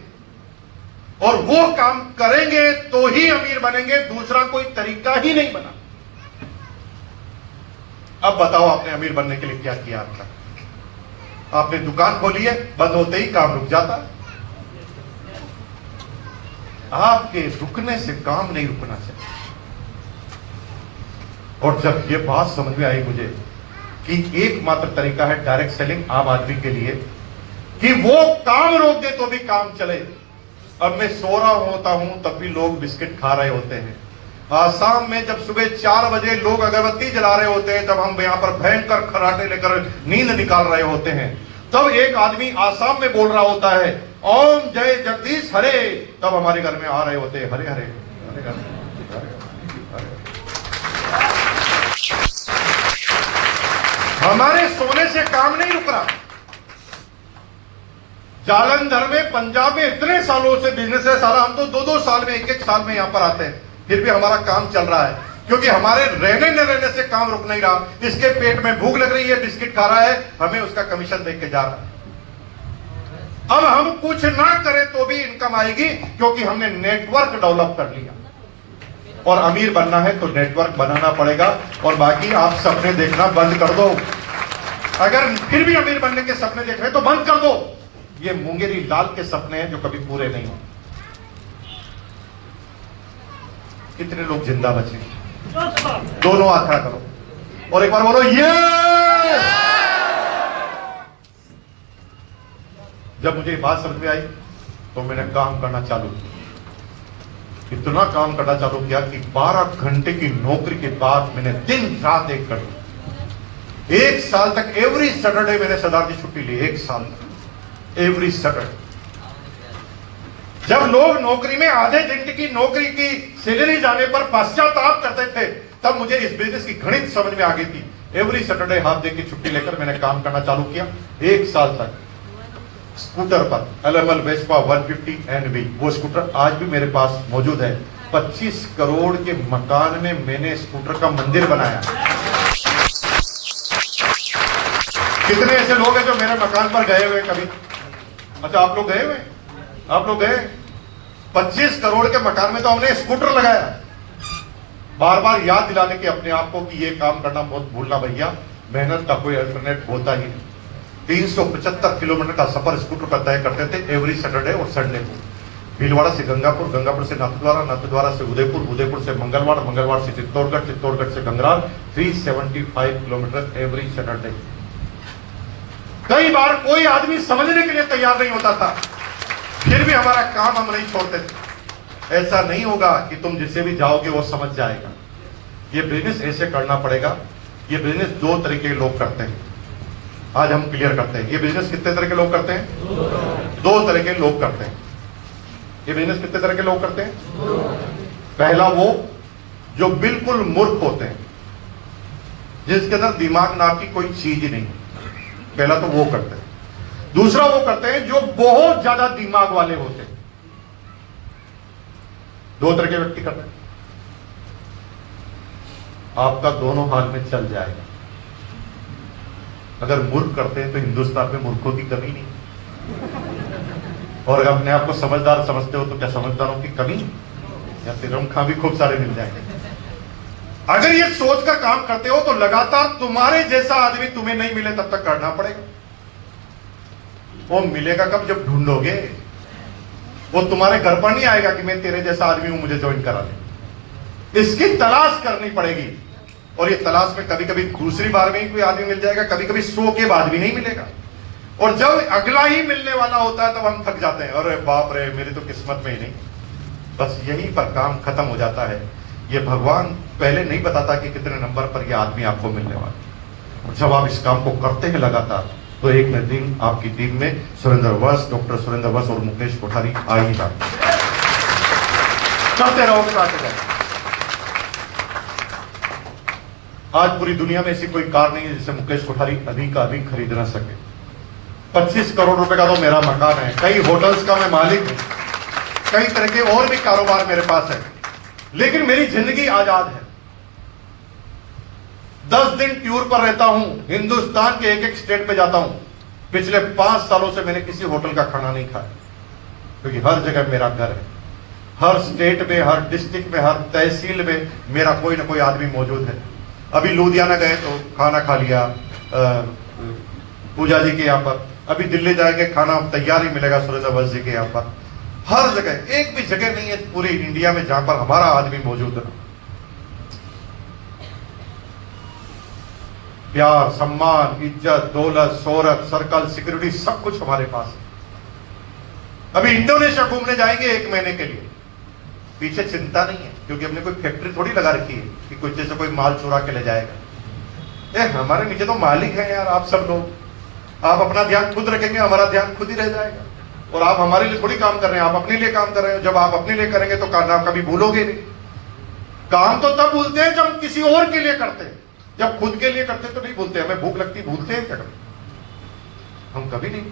और वो काम करेंगे तो ही अमीर बनेंगे, दूसरा कोई तरीका ही नहीं बना। अब बताओ आपने अमीर बनने के लिए क्या किया अब तक? आपने दुकान खोली है, बंद होते ही काम रुक जाता है। आपके रुकने से काम नहीं रुकना चाहिए। और जब ये बात समझ में आई मुझे कि एकमात्र तरीका है डायरेक्ट सेलिंग आम आदमी के लिए, कि वो काम रोक दे तो भी काम चले। अब मैं सो रहा होता हूं तब भी लोग बिस्किट खा रहे होते हैं। आसाम में जब सुबह 4 बजे लोग अगरबत्ती जला रहे होते हैं, तब हम यहां पर भयंकर खराटे लेकर नींद निकाल रहे होते हैं। तब एक आदमी आसाम में बोल रहा होता है ओम जय जगदीश हरे, तब हमारे घर में आ रहे होते हैं हरे हरे हरे हरे। हमारे सोने से काम नहीं रुक रहा। जालंधर में, पंजाब में इतने सालों से बिजनेस है सारा, हम तो 2-2 साल में, 1-1 साल में यहां पर आते हैं, फिर भी हमारा काम चल रहा है, क्योंकि हमारे रहने न रहने से काम रुक नहीं रहा। इसके पेट में भूख लग रही है, बिस्किट खा रहा है, हमें उसका कमीशन देके जा रहा है। अब हम कुछ ना करें तो भी इनकम आएगी, क्योंकि हमने नेटवर्क डेवलप कर लिया। और अमीर बनना है तो नेटवर्क बनाना पड़ेगा, और बाकी आप सपने देखना बंद कर दो। अगर फिर भी अमीर बनने के सपने देख रहे हैं तो बंद कर दो। ये मुंगेरी लाल के सपने हैं जो कभी पूरे नहीं होंगे। कितने लोग जिंदा बचे? दोनों हाथ खड़ा करो और एक बार बोलो ये। जब मुझे ये बात समझ में आई तो मैंने काम करना चालू किया। इतना काम करना चालू किया कि 12 घंटे की नौकरी के बाद मैंने दिन रात एक कर दी। 1 साल तक एवरी सैटरडे मैंने सरदार जी छुट्टी ली। 1 साल तक एवरी सैटरडे। जब लोग नौकरी में आधे घंटे की नौकरी की सैलरी जाने पर पश्चाताप करते थे, तब मुझे इस बिजनेस की गणित समझ में आ गई थी। एवरी सैटरडे हाफ डे की छुट्टी लेकर मैंने काम करना चालू किया 1 साल तक। स्कूटर पर LML वेस्पा 150 NV, वो स्कूटर आज भी मेरे पास मौजूद है। 25 करोड़ के मकान में मैंने स्कूटर का मंदिर बनाया। कितने ऐसे लोग हैं जो मेरे मकान पर गए हुए कभी? अच्छा, आप लोग गए हुए? आप लोग गए? 25 करोड़ के मकान में तो हमने स्कूटर लगाया। बार बार याद दिलाने के अपने आप को कि ये काम करना बहुत भूलना भैया, मेहनत का कोई अल्टरनेट होता ही नहीं। 375 किलोमीटर का सफर स्कूटर पर तय करते थे एवरी सैटरडे और संडे को। भीलवाड़ा से गंगापुर, गंगापुर से नाथद्वारा, नाथद्वारा से उदयपुर, उदयपुर से मंगलवाड़, मंगलवाड़ से चित्तौड़गढ़, चित्तौड़गढ़ से गंगराल। 375 किलोमीटर एवरी सैटरडे। कई बार कोई आदमी समझने के लिए तैयार नहीं होता था, फिर भी हमारा काम हम नहीं छोड़ते थे। ऐसा नहीं होगा कि तुम जिसे भी जाओगे वो समझ जाएगा। ये बिजनेस ऐसे करना पड़ेगा। ये बिजनेस दो तरह के लोग करते हैं, आज हम क्लियर करते हैं। ये बिजनेस कितने तरह के लोग करते हैं? दो तरह के लोग करते हैं। ये बिजनेस कितने तरह के लोग करते हैं? पहला वो जो बिल्कुल मूर्ख होते हैं, जिसके अंदर दिमाग नाम की कोई चीज ही नहीं, पहला तो वो करते हैं। दूसरा वो करते हैं जो बहुत ज्यादा दिमाग वाले होते हैं। दो तरह के व्यक्ति करते हैं। आपका दोनों हाल में चल जाएगा। अगर मूर्ख करते हैं तो हिंदुस्तान में मूर्खों की कमी नहीं, और अगर अपने आप को समझदार समझते हो तो क्या समझदारों की कमी या तिरमखा भी खूब सारे मिल जाएंगे। अगर ये सोचकर काम करते हो तो लगातार तुम्हारे जैसा आदमी तुम्हें नहीं मिले तब तक करना पड़ेगा। वो मिलेगा कब? जब ढूंढोगे। वो तुम्हारे घर पर नहीं आएगा कि मैं तेरे जैसा आदमी हूं, मुझे ज्वाइन करा ले। इसकी तलाश करनी पड़ेगी, और ये तलाश में कभी कभी दूसरी बार में ही कोई आदमी मिल जाएगा, कभी कभी 100 के बाद भी नहीं मिलेगा। और जब अगला ही मिलने वाला होता है तब हम थक जाते हैं, अरे बाप रे मेरी तो किस्मत में ही नहीं। बस यहीं पर काम खत्म हो जाता है। ये भगवान पहले नहीं बताता कि कितने नंबर पर ये आदमी आपको मिलने वाला। और जब आप इस काम को करते हैं लगातार, तो एक न दिन आपकी टीम में सुरेंद्र वस, डॉक्टर सुरेंद्र वस और मुकेश कोठारी आ ही जाते। करते रहो, करते रहो। आज पूरी दुनिया में ऐसी कोई कार नहीं है जिसे मुकेश कोठारी अधिक का अधिक खरीद ना सके। 25 करोड़ रुपए का तो मेरा मकान है, कई होटल्स का मैं मालिक हूं, कई तरह के और भी कारोबार मेरे पास है, लेकिन मेरी जिंदगी आजाद है। 10 दिन टूर पर रहता हूं, हिंदुस्तान के एक एक स्टेट पे जाता हूं। पिछले 5 सालों से मैंने किसी होटल का खाना नहीं खाया, क्योंकि हर जगह मेरा घर है। हर स्टेट में, हर डिस्ट्रिक्ट में, हर तहसील में मेरा कोई ना कोई आदमी मौजूद है। अभी लुधियाना गए तो खाना खा लिया पूजा जी के यहाँ पर। अभी दिल्ली जाएंगे, खाना तैयार ही मिलेगा सुरेंद्र वस जी के यहाँ पर। हर जगह, एक भी जगह नहीं है पूरी इंडिया में जहां पर हमारा आदमी मौजूद है। प्यार, सम्मान, इज्जत, दौलत, शोहरत, सर्कल, सिक्योरिटी, सब कुछ हमारे पास है। अभी इंडोनेशिया घूमने जाएंगे 1 महीने के लिए, पीछे चिंता नहीं है, क्योंकि हमने कोई फैक्ट्री थोड़ी लगा रखी है कि कुछ जैसे कोई माल चुरा के ले जाएगा। हमारे नीचे तो मालिक है यार, आप सब लोग। आप अपना ध्यान खुद रखेंगे, हमारा ध्यान खुद ही रह जाएगा। और आप हमारे लिए थोड़ी काम कर रहे हैं, आप अपने लिए काम कर रहे हो। जब आप अपने लिए करेंगे तो काम कभी भूलोगे नहीं। काम तो तब भूलते हैं जब किसी और के लिए करते हैं, जब खुद के लिए करते तो नहीं भूलते। हमें भूख लगती, भूलते हैं क्या? हम कभी नहीं।